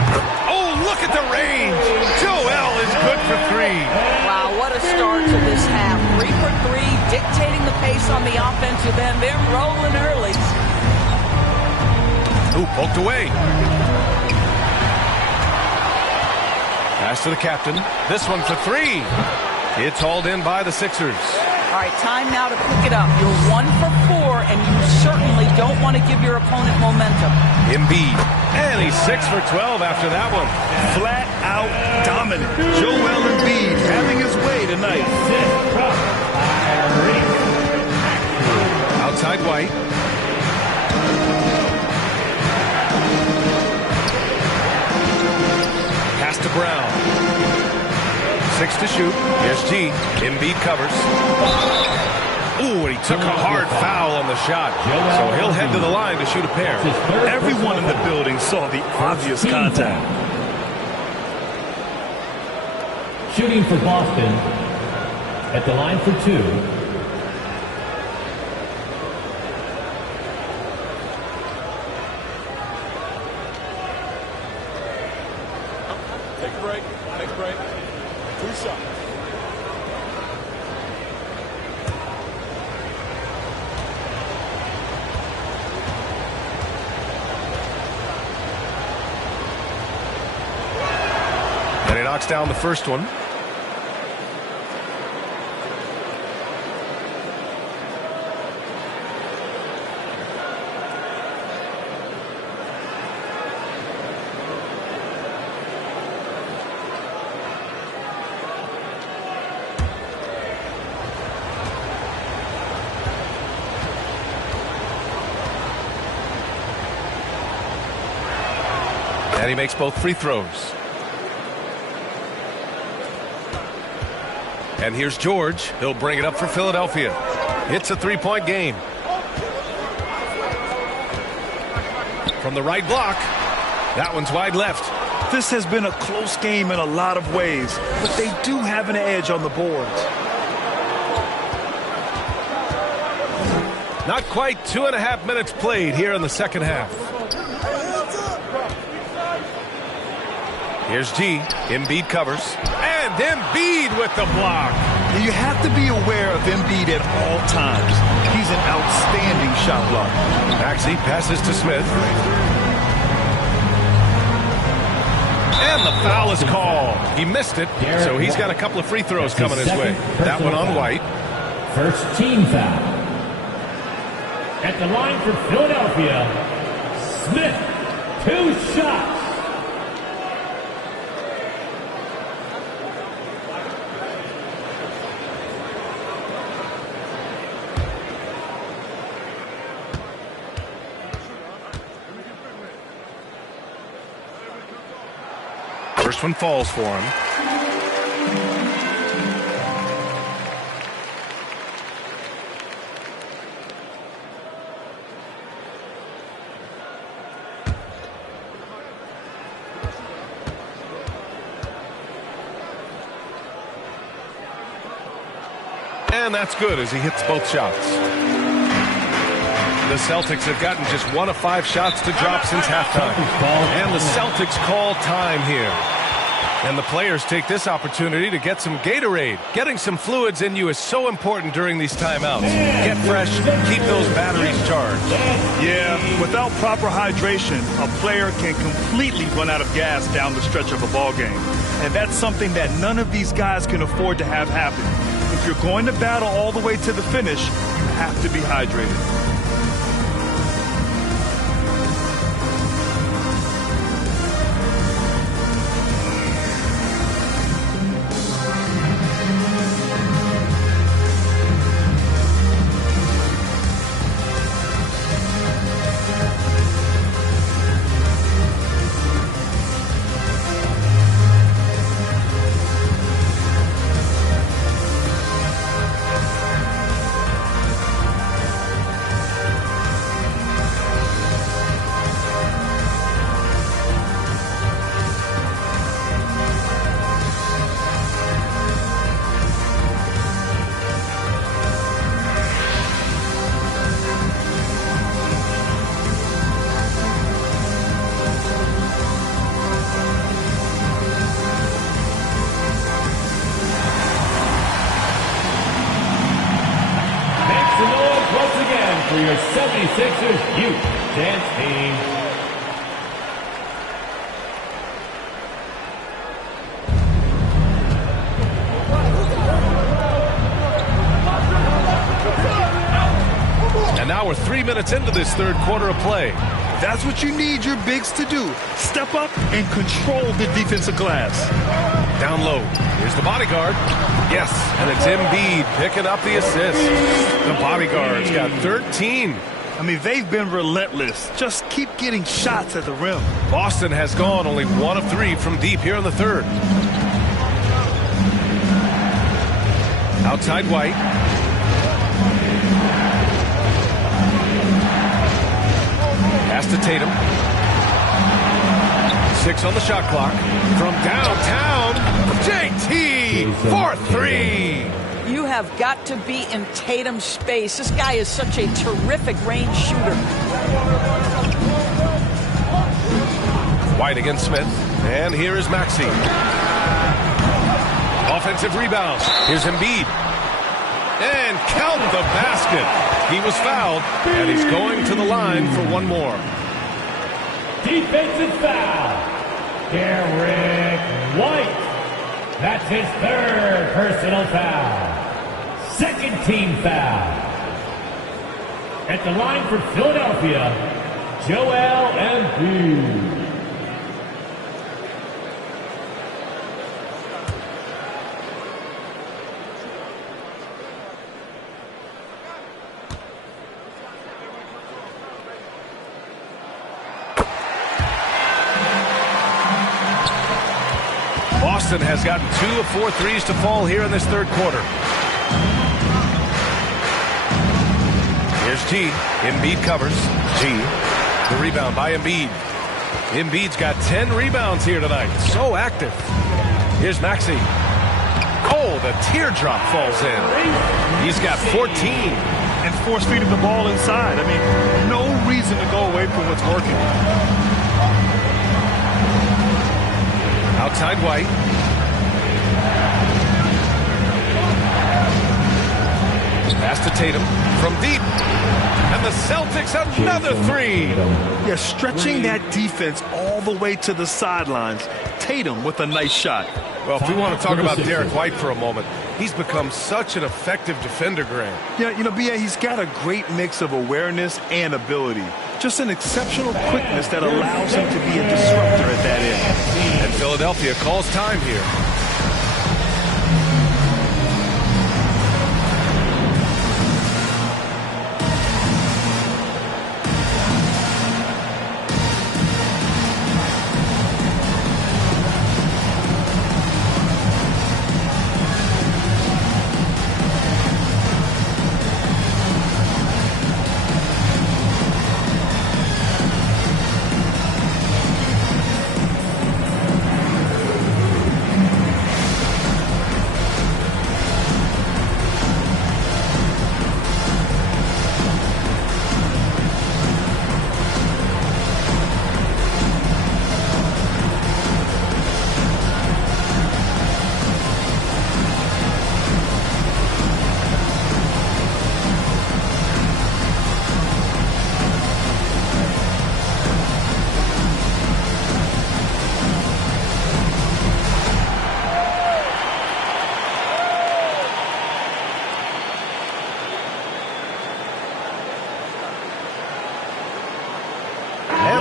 Oh, look at the range. Joel is good for three. Wow, what a start to this half. 3 for 3, dictating the pace on the offensive end. They're rolling early. Ooh, poked away. Pass to the captain. This one for three. It's hauled in by the Sixers. All right, time now to pick it up. You're 1 for 4, and you certainly don't want to give your opponent momentum. Embiid, and he's 6 for 12 after that one. Flat out dominant. Joel Embiid having his way tonight. Outside White. Pass to Brown. 6 to shoot. Here's G. Embiid covers. Ooh, and he took a hard foul on the shot. So he'll head to the line to shoot a pair. Everyone in the building saw the obvious contact. Shooting for Boston at the line for 2. Take a break. Take a break. 2 shots. And he knocks down the first one. And he makes both free throws. And here's George. He'll bring it up for Philadelphia. It's a 3-point game. From the right block. That one's wide left. This has been a close game in a lot of ways, but they do have an edge on the boards. Not quite 2.5 minutes played here in the second half. Here's G. Embiid covers. And Embiid with the block. You have to be aware of Embiid at all times. He's an outstanding shot blocker. Maxey passes to Smith. And the foul is called. He missed it, so he's got a couple of free throws coming his way. That one on White. First team foul. At the line for Philadelphia, Smith, 2 shots. First one falls for him. And that's good as he hits both shots. The Celtics have gotten just 1 of 5 shots to drop since halftime. And the Celtics call time here. And the players take this opportunity to get some Gatorade. Getting some fluids in you is so important during these timeouts. Get fresh, keep those batteries charged. Yeah, without proper hydration, a player can completely run out of gas down the stretch of a ball game. And that's something that none of these guys can afford to have happen. If you're going to battle all the way to the finish, you have to be hydrated. 76ers Youth Dance Team. And now we're 3 minutes into this third quarter of play. That's what you need your bigs to do. Step up and control the defensive glass. Down low. Here's the bodyguard. Yes, and it's Embiid picking up the assist. The bodyguard's got 13. I mean, they've been relentless. Just keep getting shots at the rim. Boston has gone only 1 of 3 from deep here in the third. Outside White. Pass to Tatum. 6 on the shot clock. From downtown, JT for 3. You have got to be in Tatum's space. This guy is such a terrific range shooter. White against Smith. And here is Maxey. Offensive rebound. Here's Embiid. And count the basket. He was fouled, and he's going to the line for one more. Defensive foul. Derek White. That's his third personal foul. Second team foul. At the line for Philadelphia, Joel Embiid. Boston has gotten 2 of 4 threes to fall here in this third quarter. Here's G. Embiid covers. G. The rebound by Embiid. Embiid's got 10 rebounds here tonight. So active. Here's Maxey. Oh, the teardrop falls in. He's got 14. And force-feeding the ball inside. I mean, no reason to go away from what's working. Outside White. Pass to Tatum from deep. And the Celtics another 3. Yeah, stretching that defense all the way to the sidelines. Tatum with a nice shot. Well, if we want to talk about Derek White for a moment, he's become such an effective defender, Grant. Yeah, you know, B.A., he's got a great mix of awareness and ability. Just an exceptional quickness that allows him to be a disruptor at that end. And Philadelphia calls time here.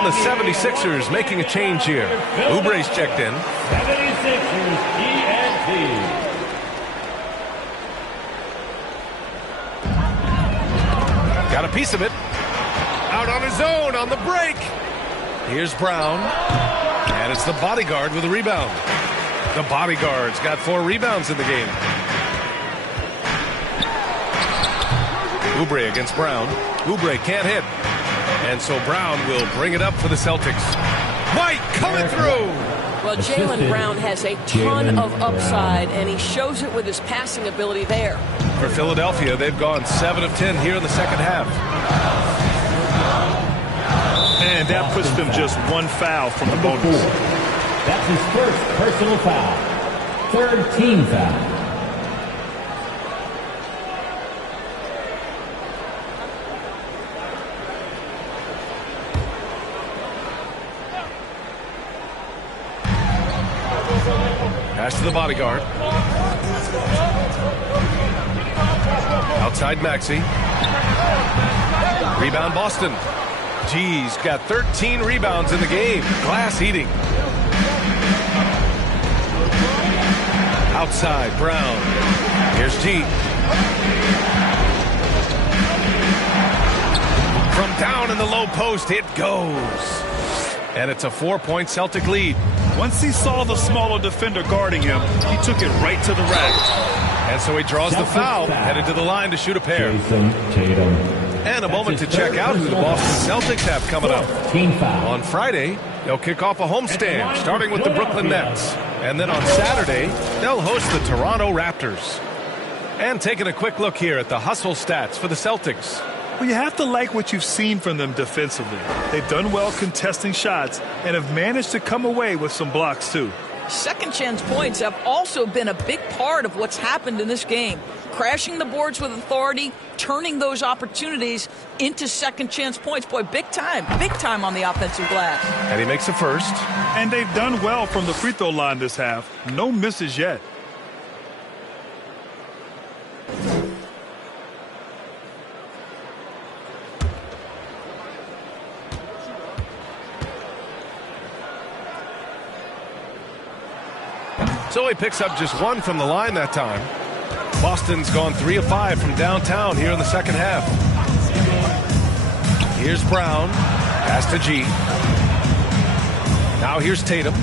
The 76ers making a change here. Oubre's checked in. 76ers ENT. Got a piece of it. Out on his own on the break. Here's Brown. And it's the bodyguard with a rebound. The bodyguard's got 4 rebounds in the game. Oubre against Brown. Oubre can't hit. And so Brown will bring it up for the Celtics. White coming through. Well, Jaylen Brown has a ton of upside, and he shows it with his passing ability there. For Philadelphia, they've gone 7 of 10 here in the second half. And that puts them just 1 foul from the bonus. That's his first personal foul. Third team foul. Pass to the bodyguard. Outside Maxey. Rebound Boston. G's got 13 rebounds in the game. Glass eating. Outside Brown. Here's G. From down in the low post, it goes. And it's a 4-point Celtic lead. Once he saw the smaller defender guarding him, he took it right to the rack. And so he draws the foul, headed to the line to shoot a pair. Jason Tatum. And a moment to check out who the Boston Celtics have coming up. On Friday, they'll kick off a homestand, starting with the Brooklyn Nets. And then on Saturday, they'll host the Toronto Raptors. And taking a quick look here at the hustle stats for the Celtics. Well, you have to like what you've seen from them defensively. They've done well contesting shots and have managed to come away with some blocks, too. Second chance points have also been a big part of what's happened in this game. Crashing the boards with authority, turning those opportunities into second chance points. Boy, big time on the offensive glass. And he makes the first. And they've done well from the free throw line this half. No misses yet. So he picks up just one from the line that time. Boston's gone 3 of 5 from downtown here in the second half. Here's Brown. Pass to G. Now here's Tatum.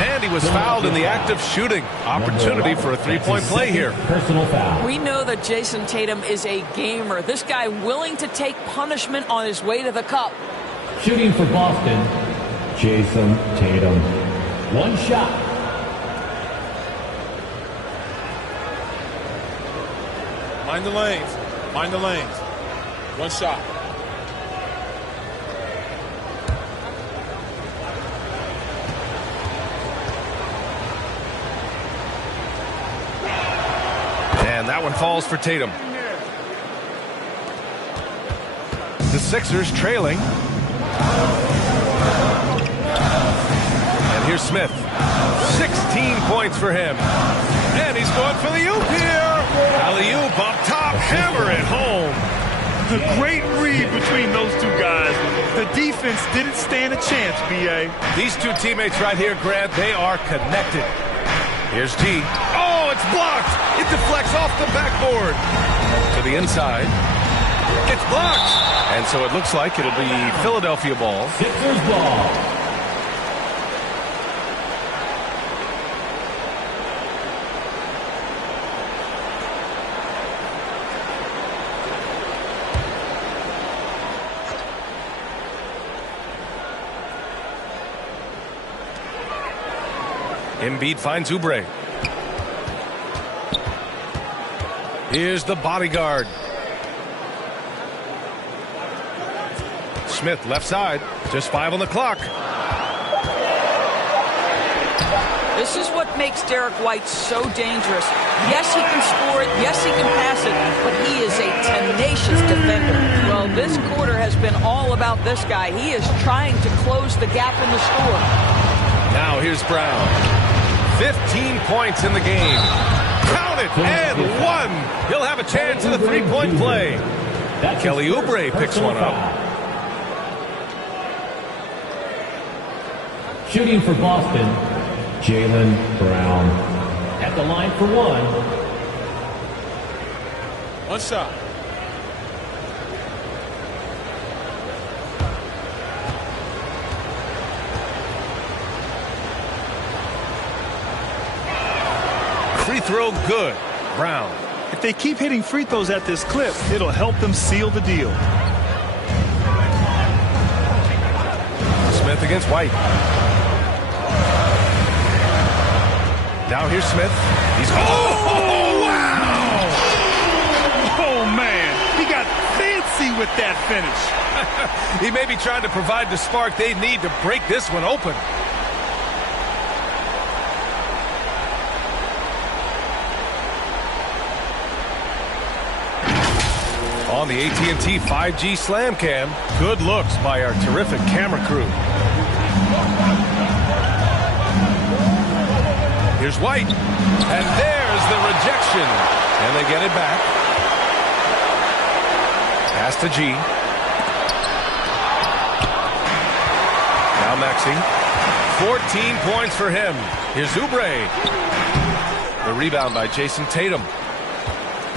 And he was fouled in the act of shooting. Opportunity for a three-point play here. Personal foul. We know that Jason Tatum is a gamer. This guy willing to take punishment on his way to the cup. Shooting for Boston, Jason Tatum. One shot. Mind the lanes. Mind the lanes. One shot. And that one falls for Tatum. The Sixers trailing. And here's Smith. 16 points for him. And he's going for the oop here. Alley-oop up top, hammer it home. The great read between those two guys. The defense didn't stand a chance, B.A. These two teammates right here, Grant, they are connected. Here's G. Oh, it's blocked. It deflects off the backboard. To the inside. It's blocked. And so it looks like it'll be Philadelphia ball. Sixers ball. Embiid finds Oubre. Here's the bodyguard. Smith left side. Just 5 on the clock. This is what makes Derek White so dangerous. Yes, he can score it. Yes, he can pass it. But he is a tenacious defender. Well, this quarter has been all about this guy. He is trying to close the gap in the score. Now here's Brown. 15 points in the game. Count it, and one. He'll have a chance at a three-point play. Kelly Oubre picks one up. Shooting for Boston, Jaylen Brown. At the line for one. One shot. Free throw good. Brown. If they keep hitting free throws at this clip, it'll help them seal the deal. Smith against White. Now here's Smith. He's oh wow! Oh man, he got fancy with that finish. He may be trying to provide the spark they need to break this one open. On the AT&T 5G Slam Cam, good looks by our terrific camera crew. Here's White. And there's the rejection. And they get it back. Pass to G. Now Maxey. 14 points for him. Here's Oubre. The rebound by Jason Tatum.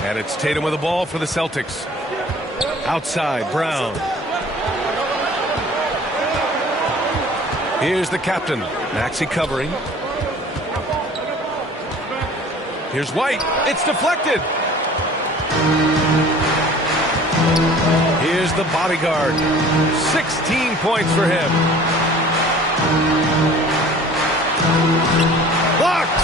And it's Tatum with the ball for the Celtics. Outside, Brown. Here's the captain, Maxey covering. Here's White. It's deflected. Here's the bodyguard. 16 points for him. Blocked.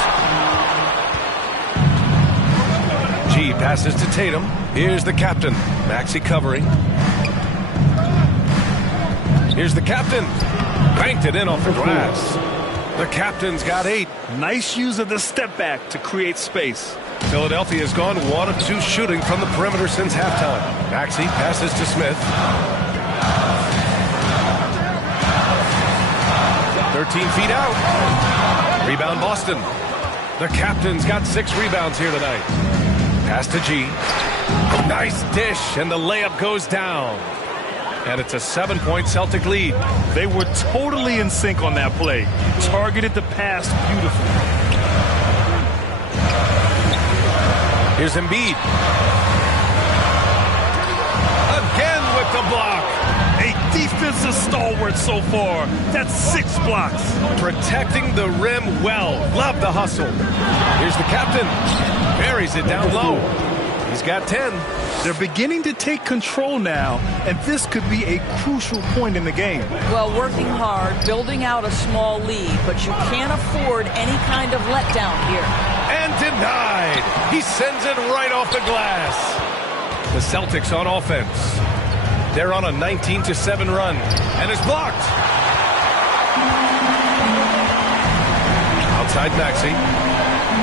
G passes to Tatum. Here's the captain, Maxey covering. Here's the captain. Banked it in off the glass. The captain's got 8. Nice use of the step back to create space. Philadelphia's gone 1 of 2 shooting from the perimeter since halftime. Maxey passes to Smith. 13 feet out. Rebound Boston. The captain's got 6 rebounds here tonight. Pass to G. Nice dish, and the layup goes down. And it's a 7-point Celtic lead. They were totally in sync on that play. Targeted the pass beautifully. Here's Embiid. Again with the block. A defensive stalwart so far. That's 6 blocks. Protecting the rim well. Love the hustle. Here's the captain. Buries it down low. He's got 10. They're beginning to take control now, and this could be a crucial point in the game. Well, working hard, building out a small lead, but you can't afford any kind of letdown here. And denied. He sends it right off the glass. The Celtics on offense. They're on a 19-7 run, and it's blocked. Outside Maxey.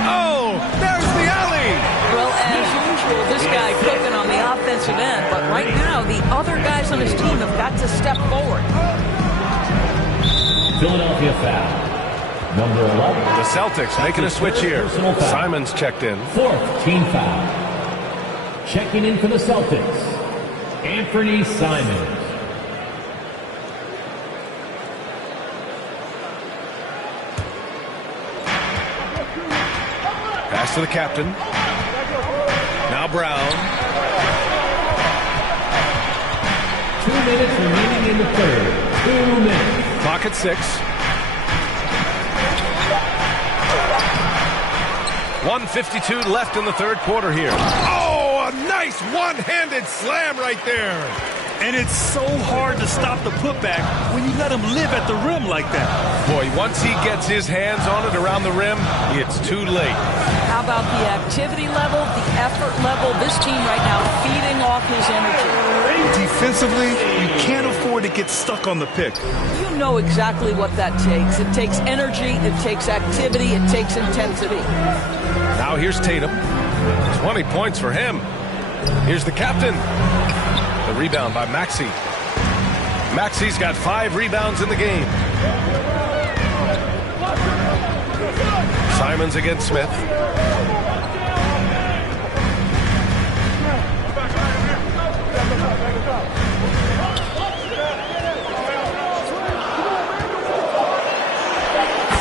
Oh, there's the alley. Well, as usual, this guy cooking on the offensive end, but right now the other guys on his team have got to step forward. Philadelphia foul. Number 11. The Celtics making a switch here. Simons checked in. 4th team foul. Checking in for the Celtics, Anthony Simons. Pass to the captain. Now Brown. 2 minutes remaining in the third. 2 minutes. Clock at 6. 1:52 left in the third quarter here. Oh, a nice one-handed slam right there. And it's so hard to stop the putback when you let him live at the rim like that. Boy, once he gets his hands on it around the rim, it's too late. How about the activity level, the effort level? This team right now feeding off his energy. Defensively, you can't afford to get stuck on the pick. You know exactly what that takes. It takes energy, it takes activity, it takes intensity. Now here's Tatum. 20 points for him. Here's the captain. The rebound by Maxey. Maxey's got 5 rebounds in the game. Simons against Smith.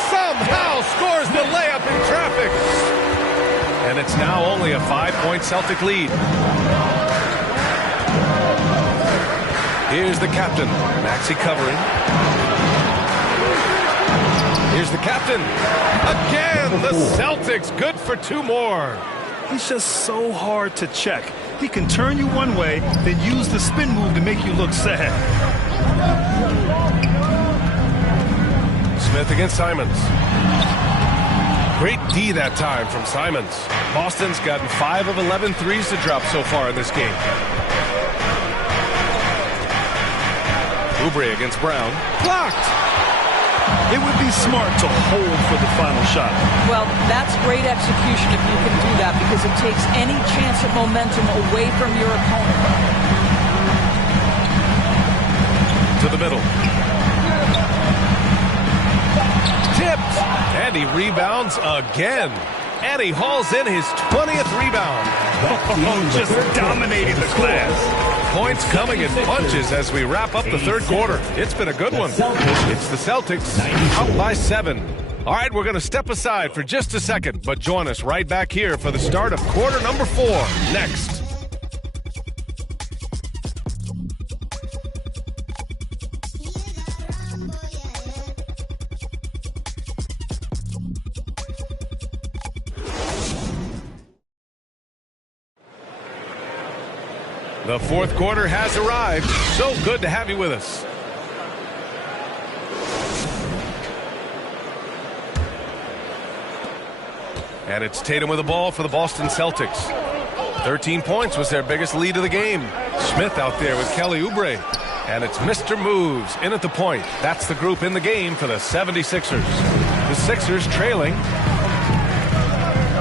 Somehow scores the layup in traffic. And it's now only a 5-point Celtic lead. Here's the captain, Maxey covering. Here's the captain. Again, the Celtics good for 2 more. He's just so hard to check. He can turn you one way, then use the spin move to make you look sad. Smith against Simons. Great D that time from Simons. Boston's gotten 5 of 11 threes to drop so far in this game. Oubre against Brown. Blocked! It would be smart to hold for the final shot. Well, that's great execution if you can do that, because it takes any chance at momentum away from your opponent. To the middle. tipped. And he rebounds again. And he hauls in his 20th rebound. Just dominating the glass. Points coming in bunches as we wrap up the third quarter. It's been a good one. It's the Celtics up by 7. All right, we're going to step aside for just a second, but join us right back here for the start of quarter number 4 next. The fourth quarter has arrived. So good to have you with us. And it's Tatum with the ball for the Boston Celtics. 13 points was their biggest lead of the game. Smith out there with Kelly Oubre. And it's Mr. Moves in at the point. That's the group in the game for the 76ers. The Sixers trailing.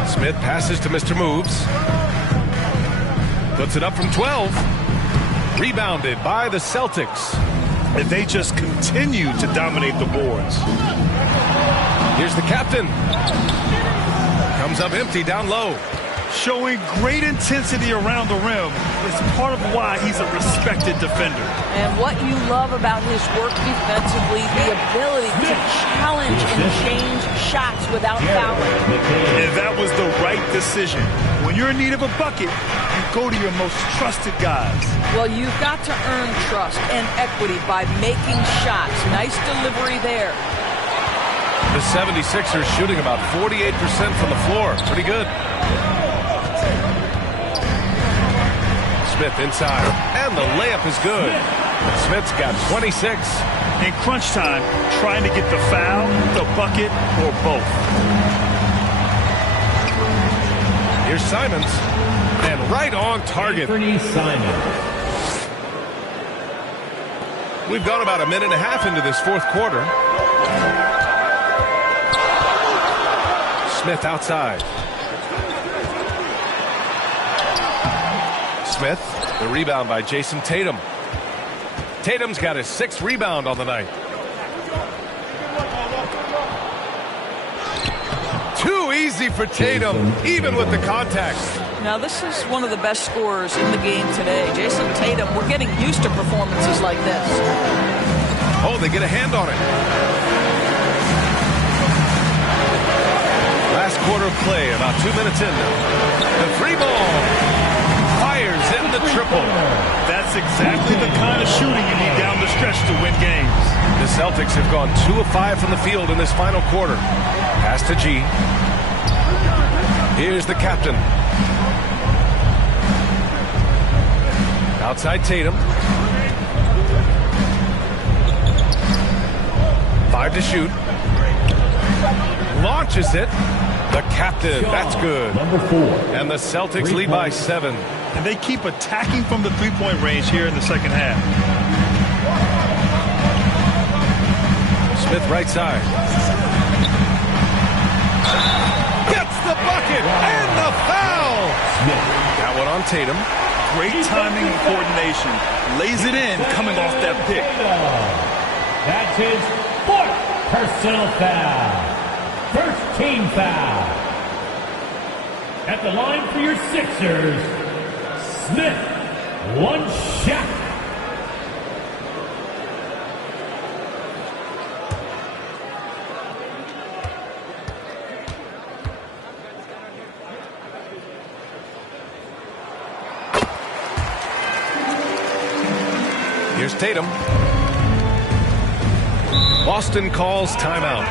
Smith passes to Mr. Moves. Puts it up from 12. Rebounded by the Celtics. And they just continue to dominate the boards. Here's the captain. Comes up empty down low. Showing great intensity around the rim is part of why he's a respected defender. And what you love about his work defensively, the ability to challenge and change shots without fouling. And that was the right decision. When you're in need of a bucket, you go to your most trusted guys. Well, you've got to earn trust and equity by making shots. Nice delivery there. The 76ers shooting about 48% from the floor. Pretty good. Smith inside, and the layup is good. Smith's got 26. In crunch time, trying to get the foul, the bucket, or both. Here's Simons, and right on target. Anthony Simons. We've gone about a minute and a half into this fourth quarter. Smith outside. Smith, the rebound by Jason Tatum. Tatum's got his 6th rebound on the night. Too easy for Tatum, even with the contact. Now, this is one of the best scorers in the game today. Jason Tatum, we're getting used to performances like this. Oh, they get a hand on it. Last quarter of play, about 2 minutes in now. The free ball. Fires in the triple. That's exactly the kind of shooting you need down the stretch to win games. The Celtics have gone 2 of 5 from the field in this final quarter. Pass to G. Here's the captain. Outside Tatum. 5 to shoot. Launches it. The captain. That's good. Number 4. And the Celtics lead by 7. And they keep attacking from the three-point range here in the second half. Smith right side. Gets the bucket and the foul. That one on Tatum. Great timing and coordination. Lays it in coming off that pick. That's his 4th personal foul. First team foul. At the line for your Sixers, Smith, 1 shot. Here's Tatum. Boston calls timeout.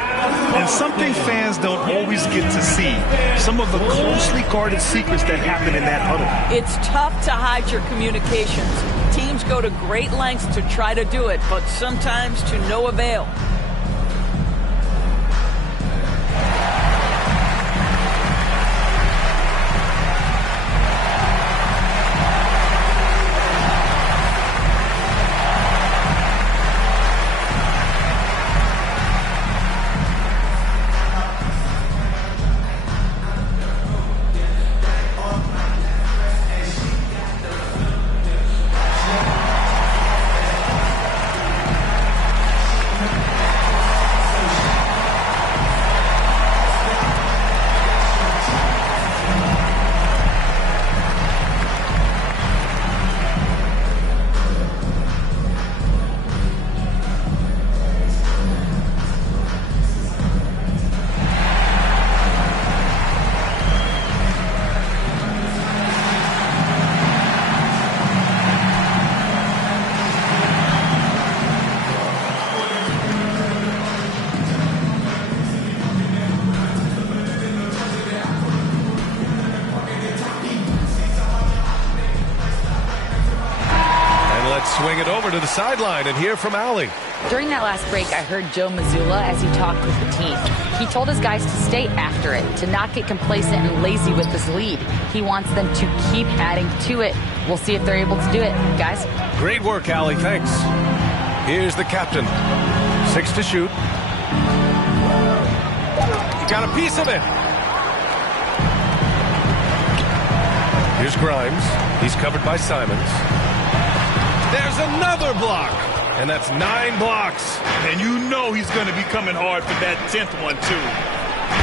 And something fans don't always get to see. Some of the closely guarded secrets that happen in that huddle. It's tough to hide your communications. Teams go to great lengths to try to do it, but sometimes to no avail. to the sideline and hear from Allie. During that last break, I heard Joe Mazzulla as he talked with the team. He told his guys to stay after it, to not get complacent and lazy with this lead. He wants them to keep adding to it. We'll see if they're able to do it, guys. Great work, Allie. Thanks. Here's the captain. 6 to shoot. He got a piece of it. Here's Grimes. He's covered by Simons. There's another block. And that's 9 blocks. And you know he's going to be coming hard for that 10th one, too.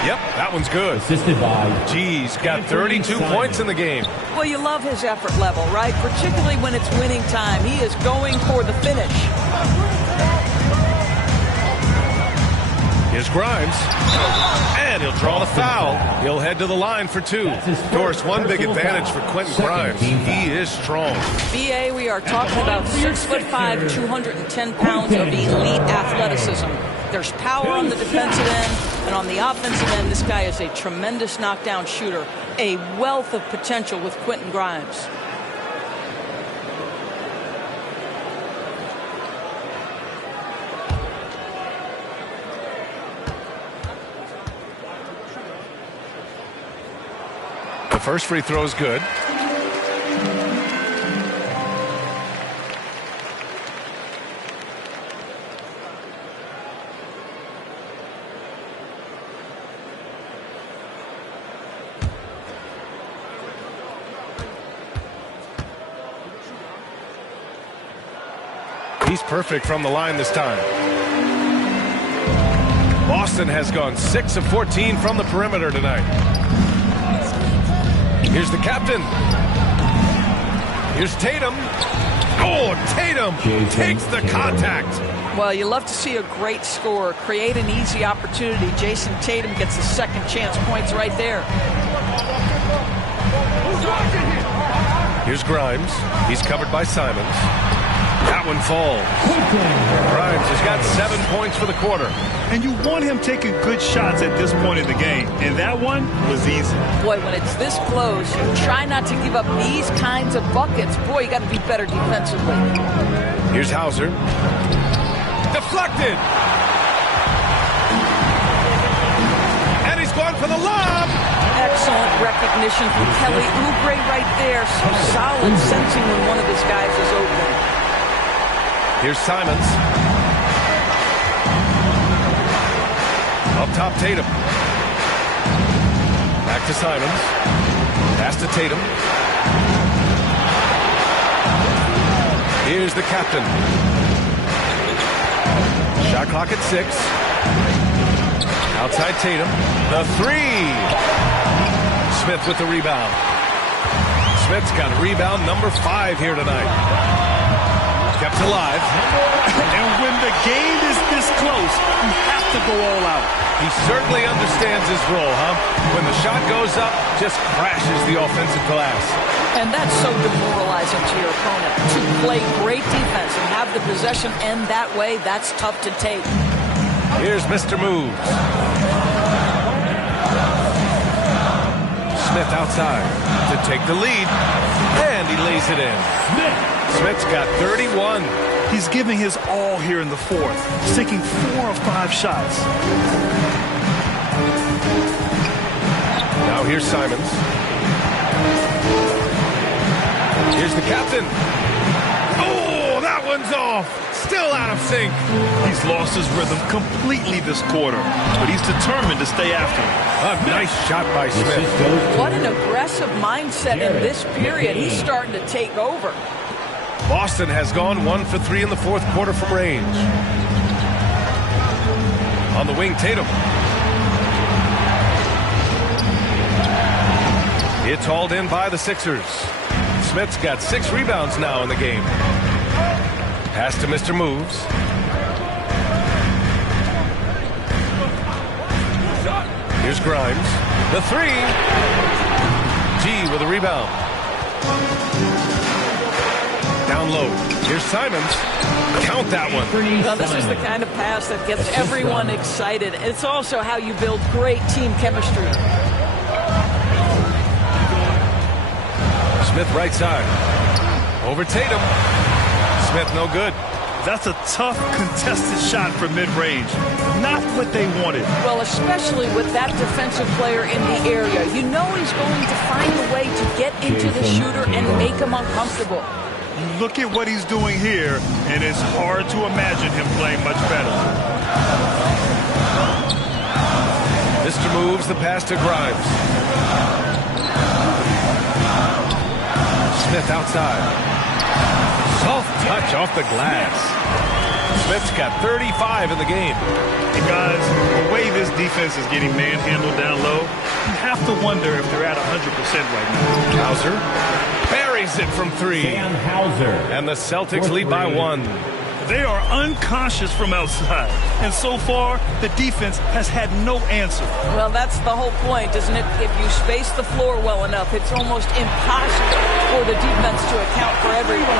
Yep, that one's good. Assisted by G's got 32 points in the game. Well, you love his effort level, right? Particularly when it's winning time. He is going for the finish. Here's Grimes. And he'll draw the foul. He'll head to the line for 2. Of course, one big advantage for Quentin Grimes. He is strong. BA, we are talking about 6'5", 210 pounds of elite athleticism. There's power on the defensive end, and on the offensive end, this guy is a tremendous knockdown shooter. A wealth of potential with Quentin Grimes. The first free throw is good. He's perfect from the line this time. Boston has gone 6 of 14 from the perimeter tonight. Here's the captain. Here's Tatum. Oh, Tatum takes the contact. Well, you love to see a great scorer create an easy opportunity. Jason Tatum gets the second chance points right there. Here's Grimes. He's covered by Simons. That one falls. Grimes has got 7 points for the quarter. And you want him taking good shots at this point in the game. And that one was easy. Boy, when it's this close, you try not to give up these kinds of buckets. Boy, you got to be better defensively. Here's Hauser. Deflected. And he's gone for the lob. Excellent recognition from Kelly Oubre right there. Some solid sensing when one of his guys is open. Here's Simons. Up top, Tatum. Back to Simons. Pass to Tatum. Here's the captain. Shot clock at 6. Outside Tatum. The 3. Smith with the rebound. Smith's got rebound number 5 here tonight. Kept alive. And when the game is this close, you have to go all out. He certainly understands his role, huh? When the shot goes up, just crashes the offensive glass. And that's so demoralizing to your opponent. To play great defense and have the possession end that way, that's tough to take. Here's Mr. Moves. Smith outside to take the lead. And he lays it in. Smith's got 31. He's giving his all here in the 4th, sinking 4 of 5 shots. Now here's Simons. Here's the captain. Oh, that one's off. Still out of sync. He's lost his rhythm completely this quarter, but he's determined to stay after it. A nice shot by Smith. What an aggressive mindset in this period. He's starting to take over. Boston has gone 1 for 3 in the 4th quarter from range. On the wing, Tatum. It's hauled in by the Sixers. Smith's got 6 rebounds now in the game. Pass to Mr. Moves. Here's Grimes. The 3. G with a rebound. Down low. Here's Simons. Count that one. Now, this is the kind of pass that gets everyone excited. It's also how you build great team chemistry. Smith right side. Over Tatum. Smith, no good. That's a tough, contested shot from mid-range. Not what they wanted. Well, especially with that defensive player in the area. You know he's going to find a way to get into the shooter and make him uncomfortable. You look at what he's doing here, and it's hard to imagine him playing much better. Mr. moves the pass to Grimes. Smith outside. Soft touch off the glass. Smith's got 35 in the game. And guys, the way this defense is getting manhandled down low, you have to wonder if they're at 100% right now. Hauser buries it from three. Sam Hauser. And the Celtics lead by 1. They are unconscious from outside. And so far, the defense has had no answer. Well, that's the whole point, isn't it? If you space the floor well enough, it's almost impossible for the defense to account for everyone.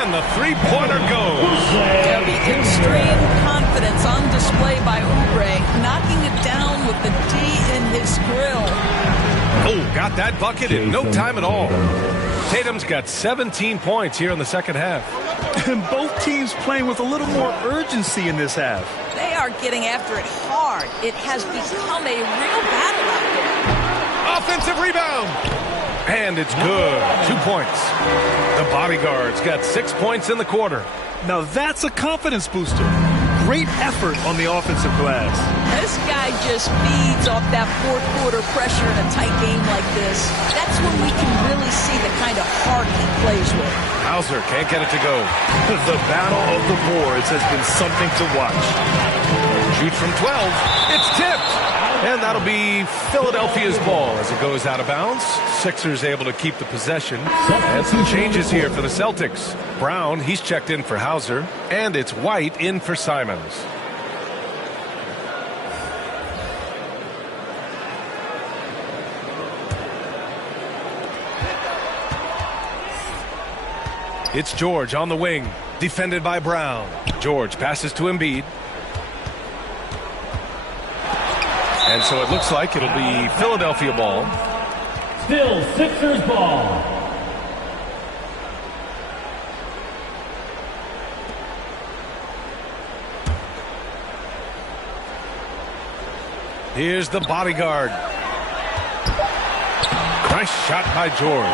And the three-pointer goes. There'll be extreme confidence on display by Oubre, knocking it down with the D in his grill. Oh, got that bucket in no time at all. Tatum's got 17 points here in the second half. And both teams playing with a little more urgency in this half. They are getting after it hard. It has become a real battle out there. Offensive rebound. And it's good. 2 points. The bodyguard's got 6 points in the quarter. Now that's a confidence booster. Great effort on the offensive glass. This guy just feeds off that fourth quarter pressure in a tight game like this. That's when we can really see the kind of heart he plays with. Hauser can't get it to go. The battle of the boards has been something to watch. Shoots from 12. It's tipped. And that'll be Philadelphia's ball as it goes out of bounds. Sixers able to keep the possession. And some changes here for the Celtics. Brown, he's checked in for Hauser. And it's White in for Simons. It's George on the wing, defended by Brown. George passes to Embiid. And so it looks like it'll be Philadelphia ball. Still Sixers ball. Here's the bodyguard. Nice shot by George.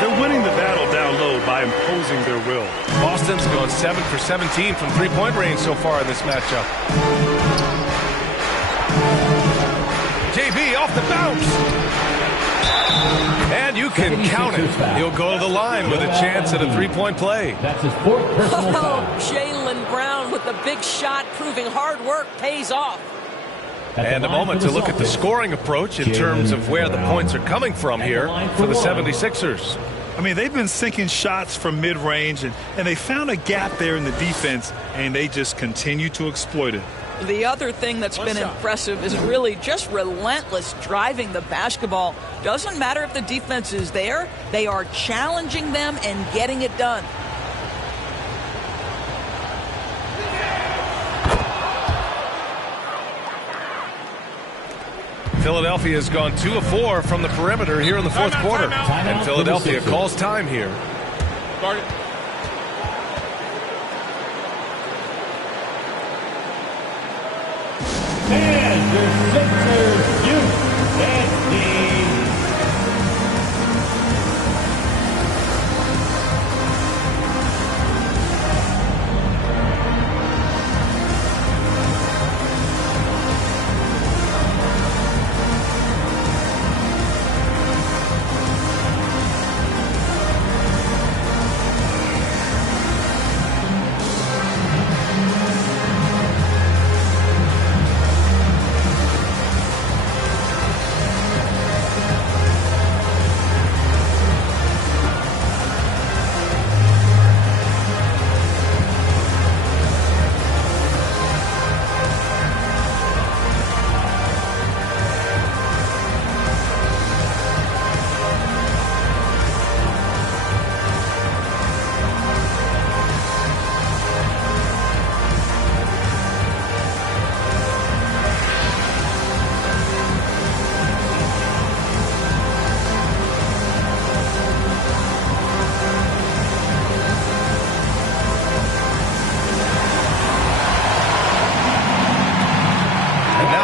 They're winning the battle down low by imposing their will. Boston's gone 7 for 17 from three-point range so far in this matchup. JB off the bounce. And you can count it. He'll go to the line with a chance at a three-point play. That's his fourth personal foul. Jaylen Brown with the big shot, proving hard work pays off. And a moment to look at the scoring approach in terms of where the points are coming from here for the 76ers. I mean, they've been sinking shots from mid-range, and they found a gap there in the defense, and they just continue to exploit it. The other thing that's been impressive is really just relentless driving the basketball. Doesn't matter if the defense is there, they are challenging them and getting it done. Philadelphia has gone 2 of 4 from the perimeter here in the fourth quarter. And Philadelphia calls time here. Guard it. And your Sixers youth and team.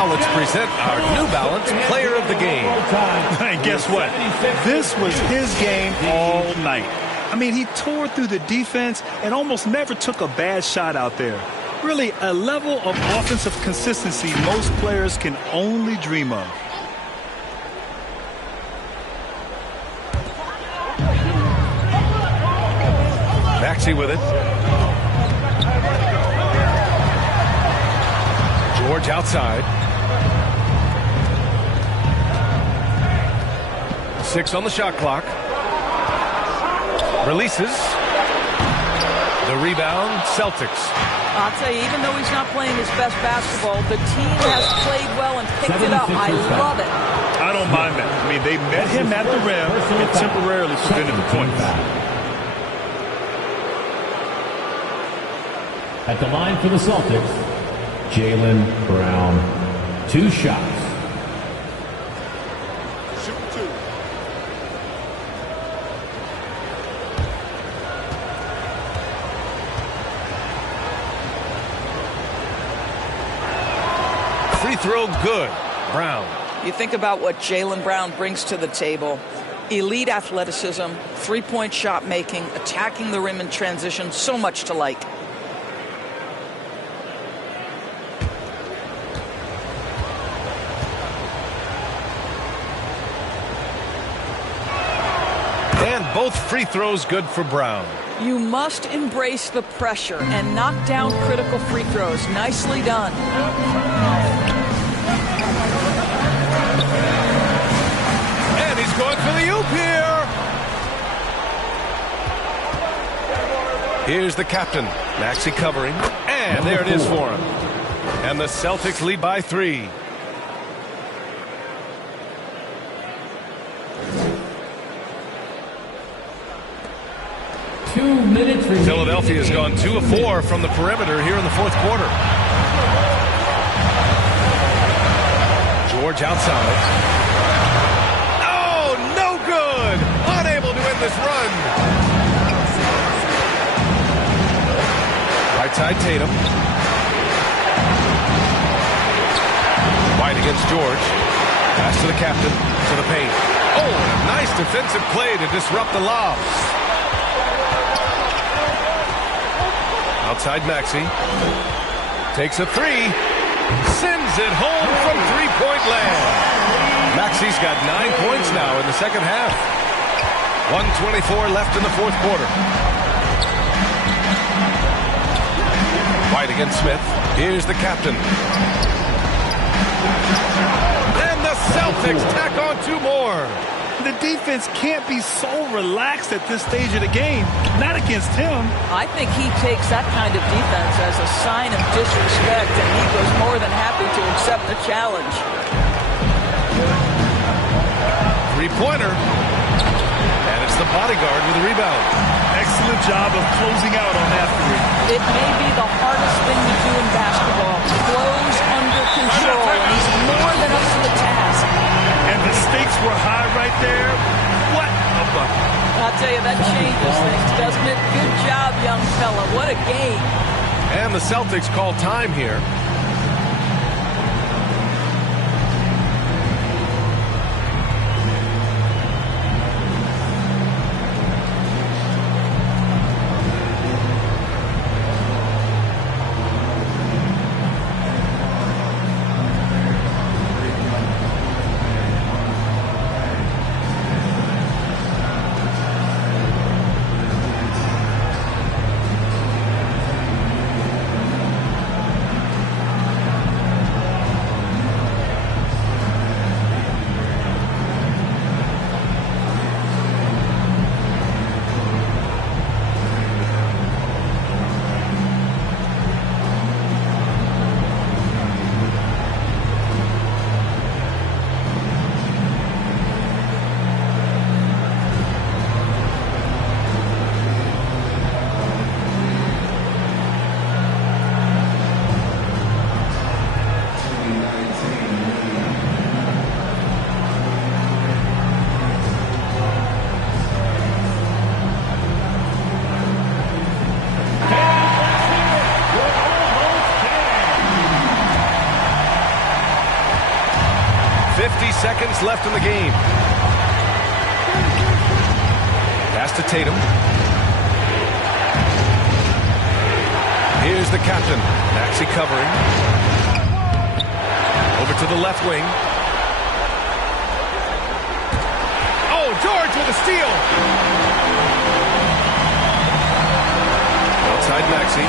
Now let's present our New Balance Player of the Game. And guess what? This was his game all night. I mean, he tore through the defense and almost never took a bad shot out there. Really, a level of offensive consistency most players can only dream of. Maxey with it. George outside. 6 on the shot clock. Releases. The rebound, Celtics. I'll tell you, even though he's not playing his best basketball, the team has played well and picked it up. I love it. I don't mind that. I mean, they met him at the rim and temporarily prevented the points. At the line for the Celtics, Jaylen Brown. 2 shots. Free throw good. Brown. You think about what Jaylen Brown brings to the table. Elite athleticism, three-point shot making, attacking the rim in transition, so much to like. And both free throws good for Brown. You must embrace the pressure and knock down critical free throws. Nicely done. And he's going for the oop here. Here's the captain, Maxey covering. And there it is for him. And the Celtics lead by 3. Philadelphia has gone 2 of 4 from the perimeter here in the fourth quarter. George outside. Oh, no good! Unable to end this run. Right side Tatum. White against George. Pass to the captain, to the paint. Oh, and a nice defensive play to disrupt the lobs. Outside Maxey. Takes a 3. Sends it home from three-point land. Maxey's got 9 points now in the second half. 1:24 left in the fourth quarter. White against Smith. Here's the captain. And the Celtics tack on 2 more. The defense can't be so relaxed at this stage of the game. Not against him. I think he takes that kind of defense as a sign of disrespect, and he was more than happy to accept the challenge. Three-pointer. And it's the bodyguard with the rebound. Excellent job of closing out on that 3. It may be the hardest thing to do in basketball. Close under control, and he's more than up to the task. And the stakes were high right there. What a bucket. I'll tell you, that changes things, doesn't it? Good job, young fella. What a game. And the Celtics call time here. 50 seconds left in the game. Pass to Tatum. Here's the captain. Maxey covering. Over to the left wing. Oh, George with a steal. Outside Maxey.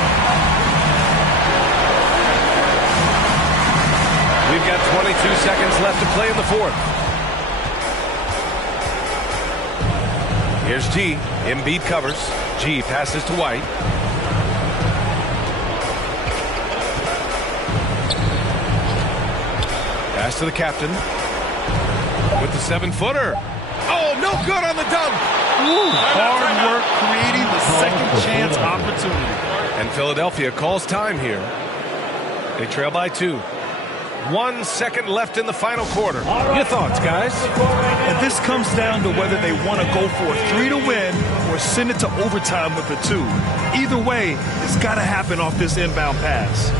We've got 22 seconds left to play in the fourth. Here's G. Embiid covers. G passes to White. Pass to the captain. With the 7-footer. Oh, no good on the dunk. Hard work creating the second chance opportunity. And Philadelphia calls time here. They trail by 2. 1 second left in the final quarter. Your thoughts, guys? And this comes down to whether they want to go for a 3 to win or send it to overtime with a 2. Either way, it's got to happen off this inbound pass.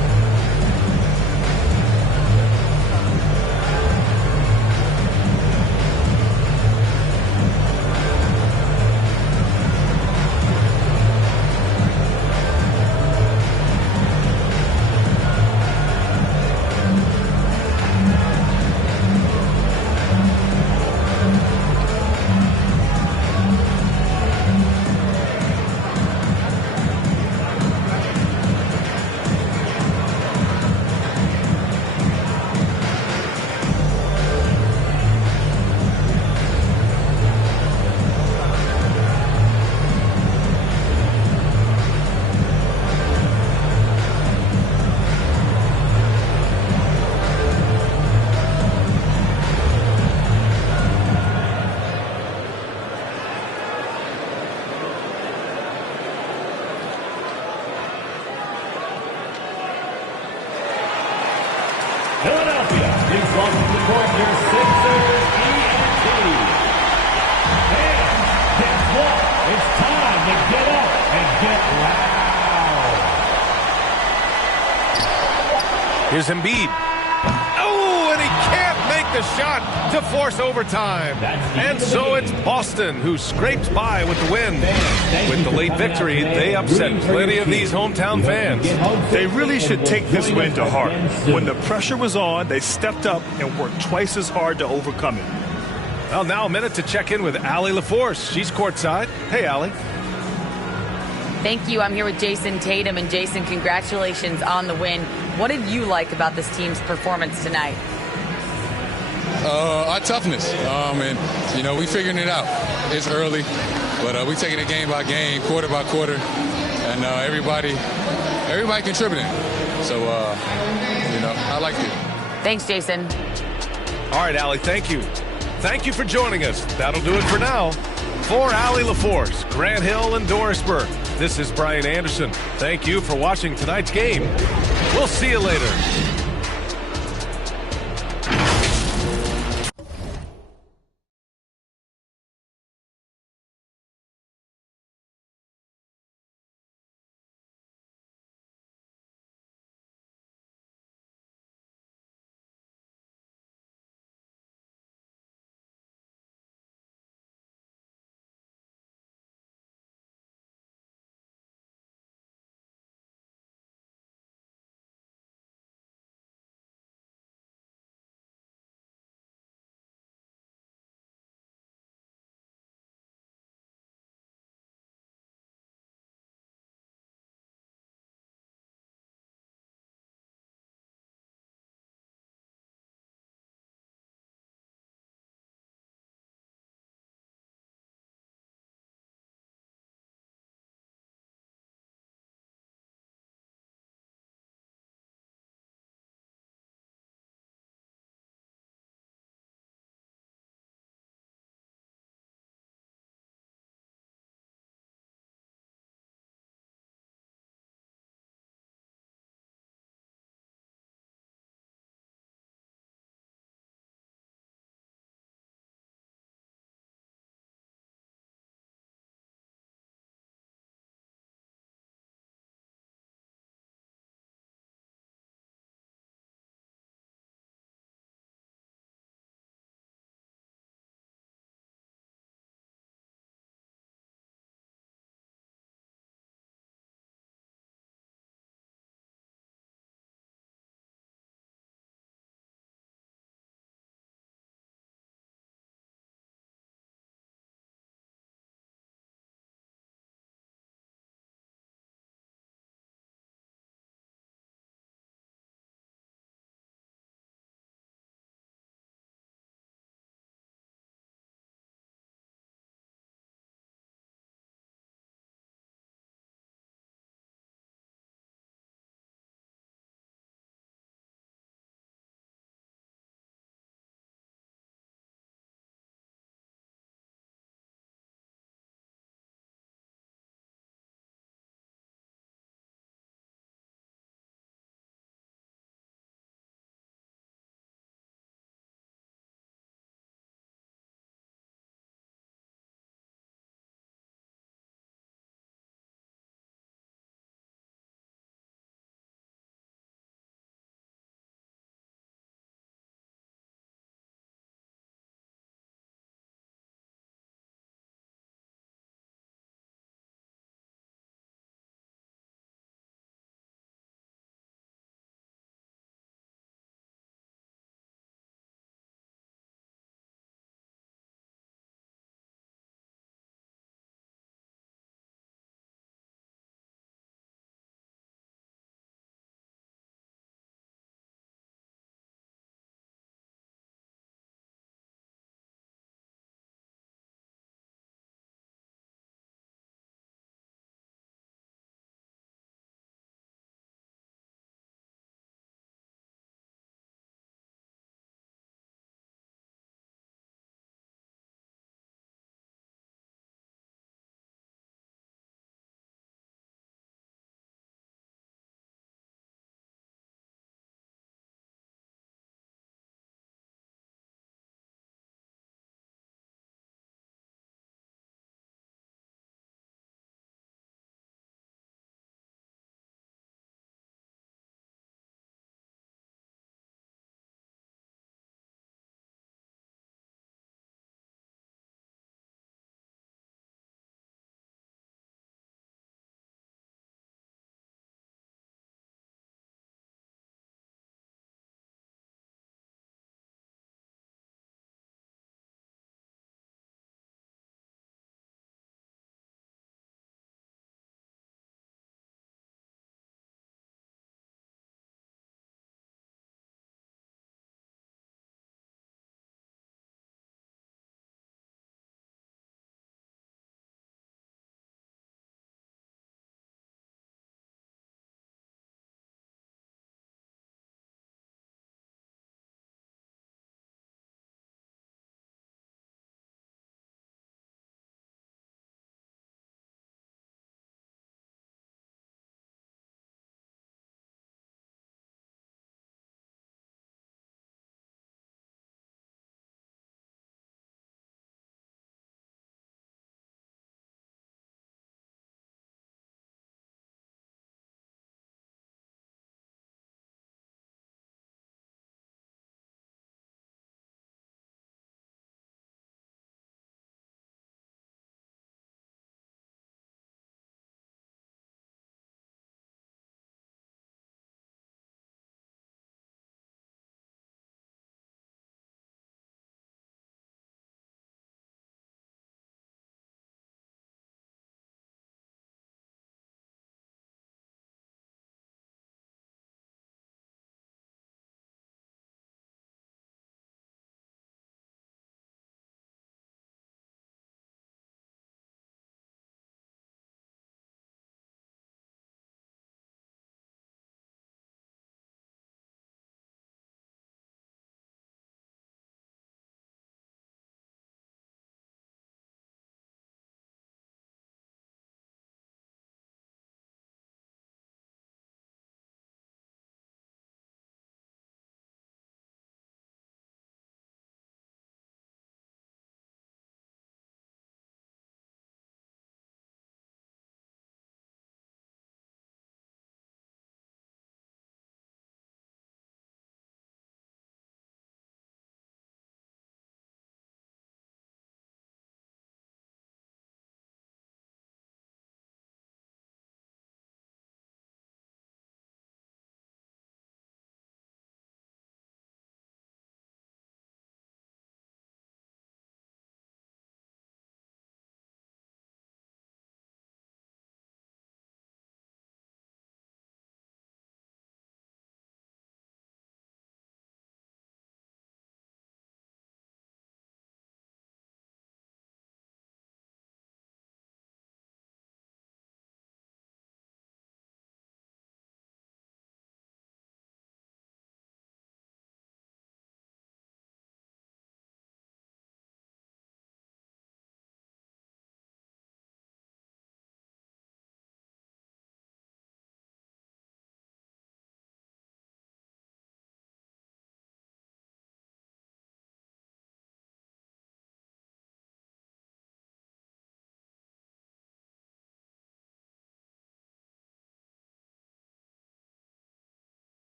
Philadelphia brings welcome to the court your Sixers ENT. And guess what? It's time to get up and get loud. Here's Embiid. Oh, and he can't make the shot to force overtime. And so it's Boston who scrapes by with the win. With the late victory, they upset plenty of these hometown fans. They really should take this win to heart. When the pressure was on, they stepped up and worked twice as hard to overcome it. Well, now a minute to check in with Allie LaForce. She's courtside. Hey, Allie. Thank you. I'm here with Jason Tatum. And Jason, congratulations on the win. What did you like about this team's performance tonight? Our toughness. And, we figuring it out. It's early, but we taking it game by game, quarter by quarter, and everybody contributing. So, I liked it. Thanks, Jason. All right, Allie, thank you. Thank you for joining us. That'll do it for now. For Allie LaForce, Grant Hill, and Doris Burke, this is Brian Anderson. Thank you for watching tonight's game. We'll see you later.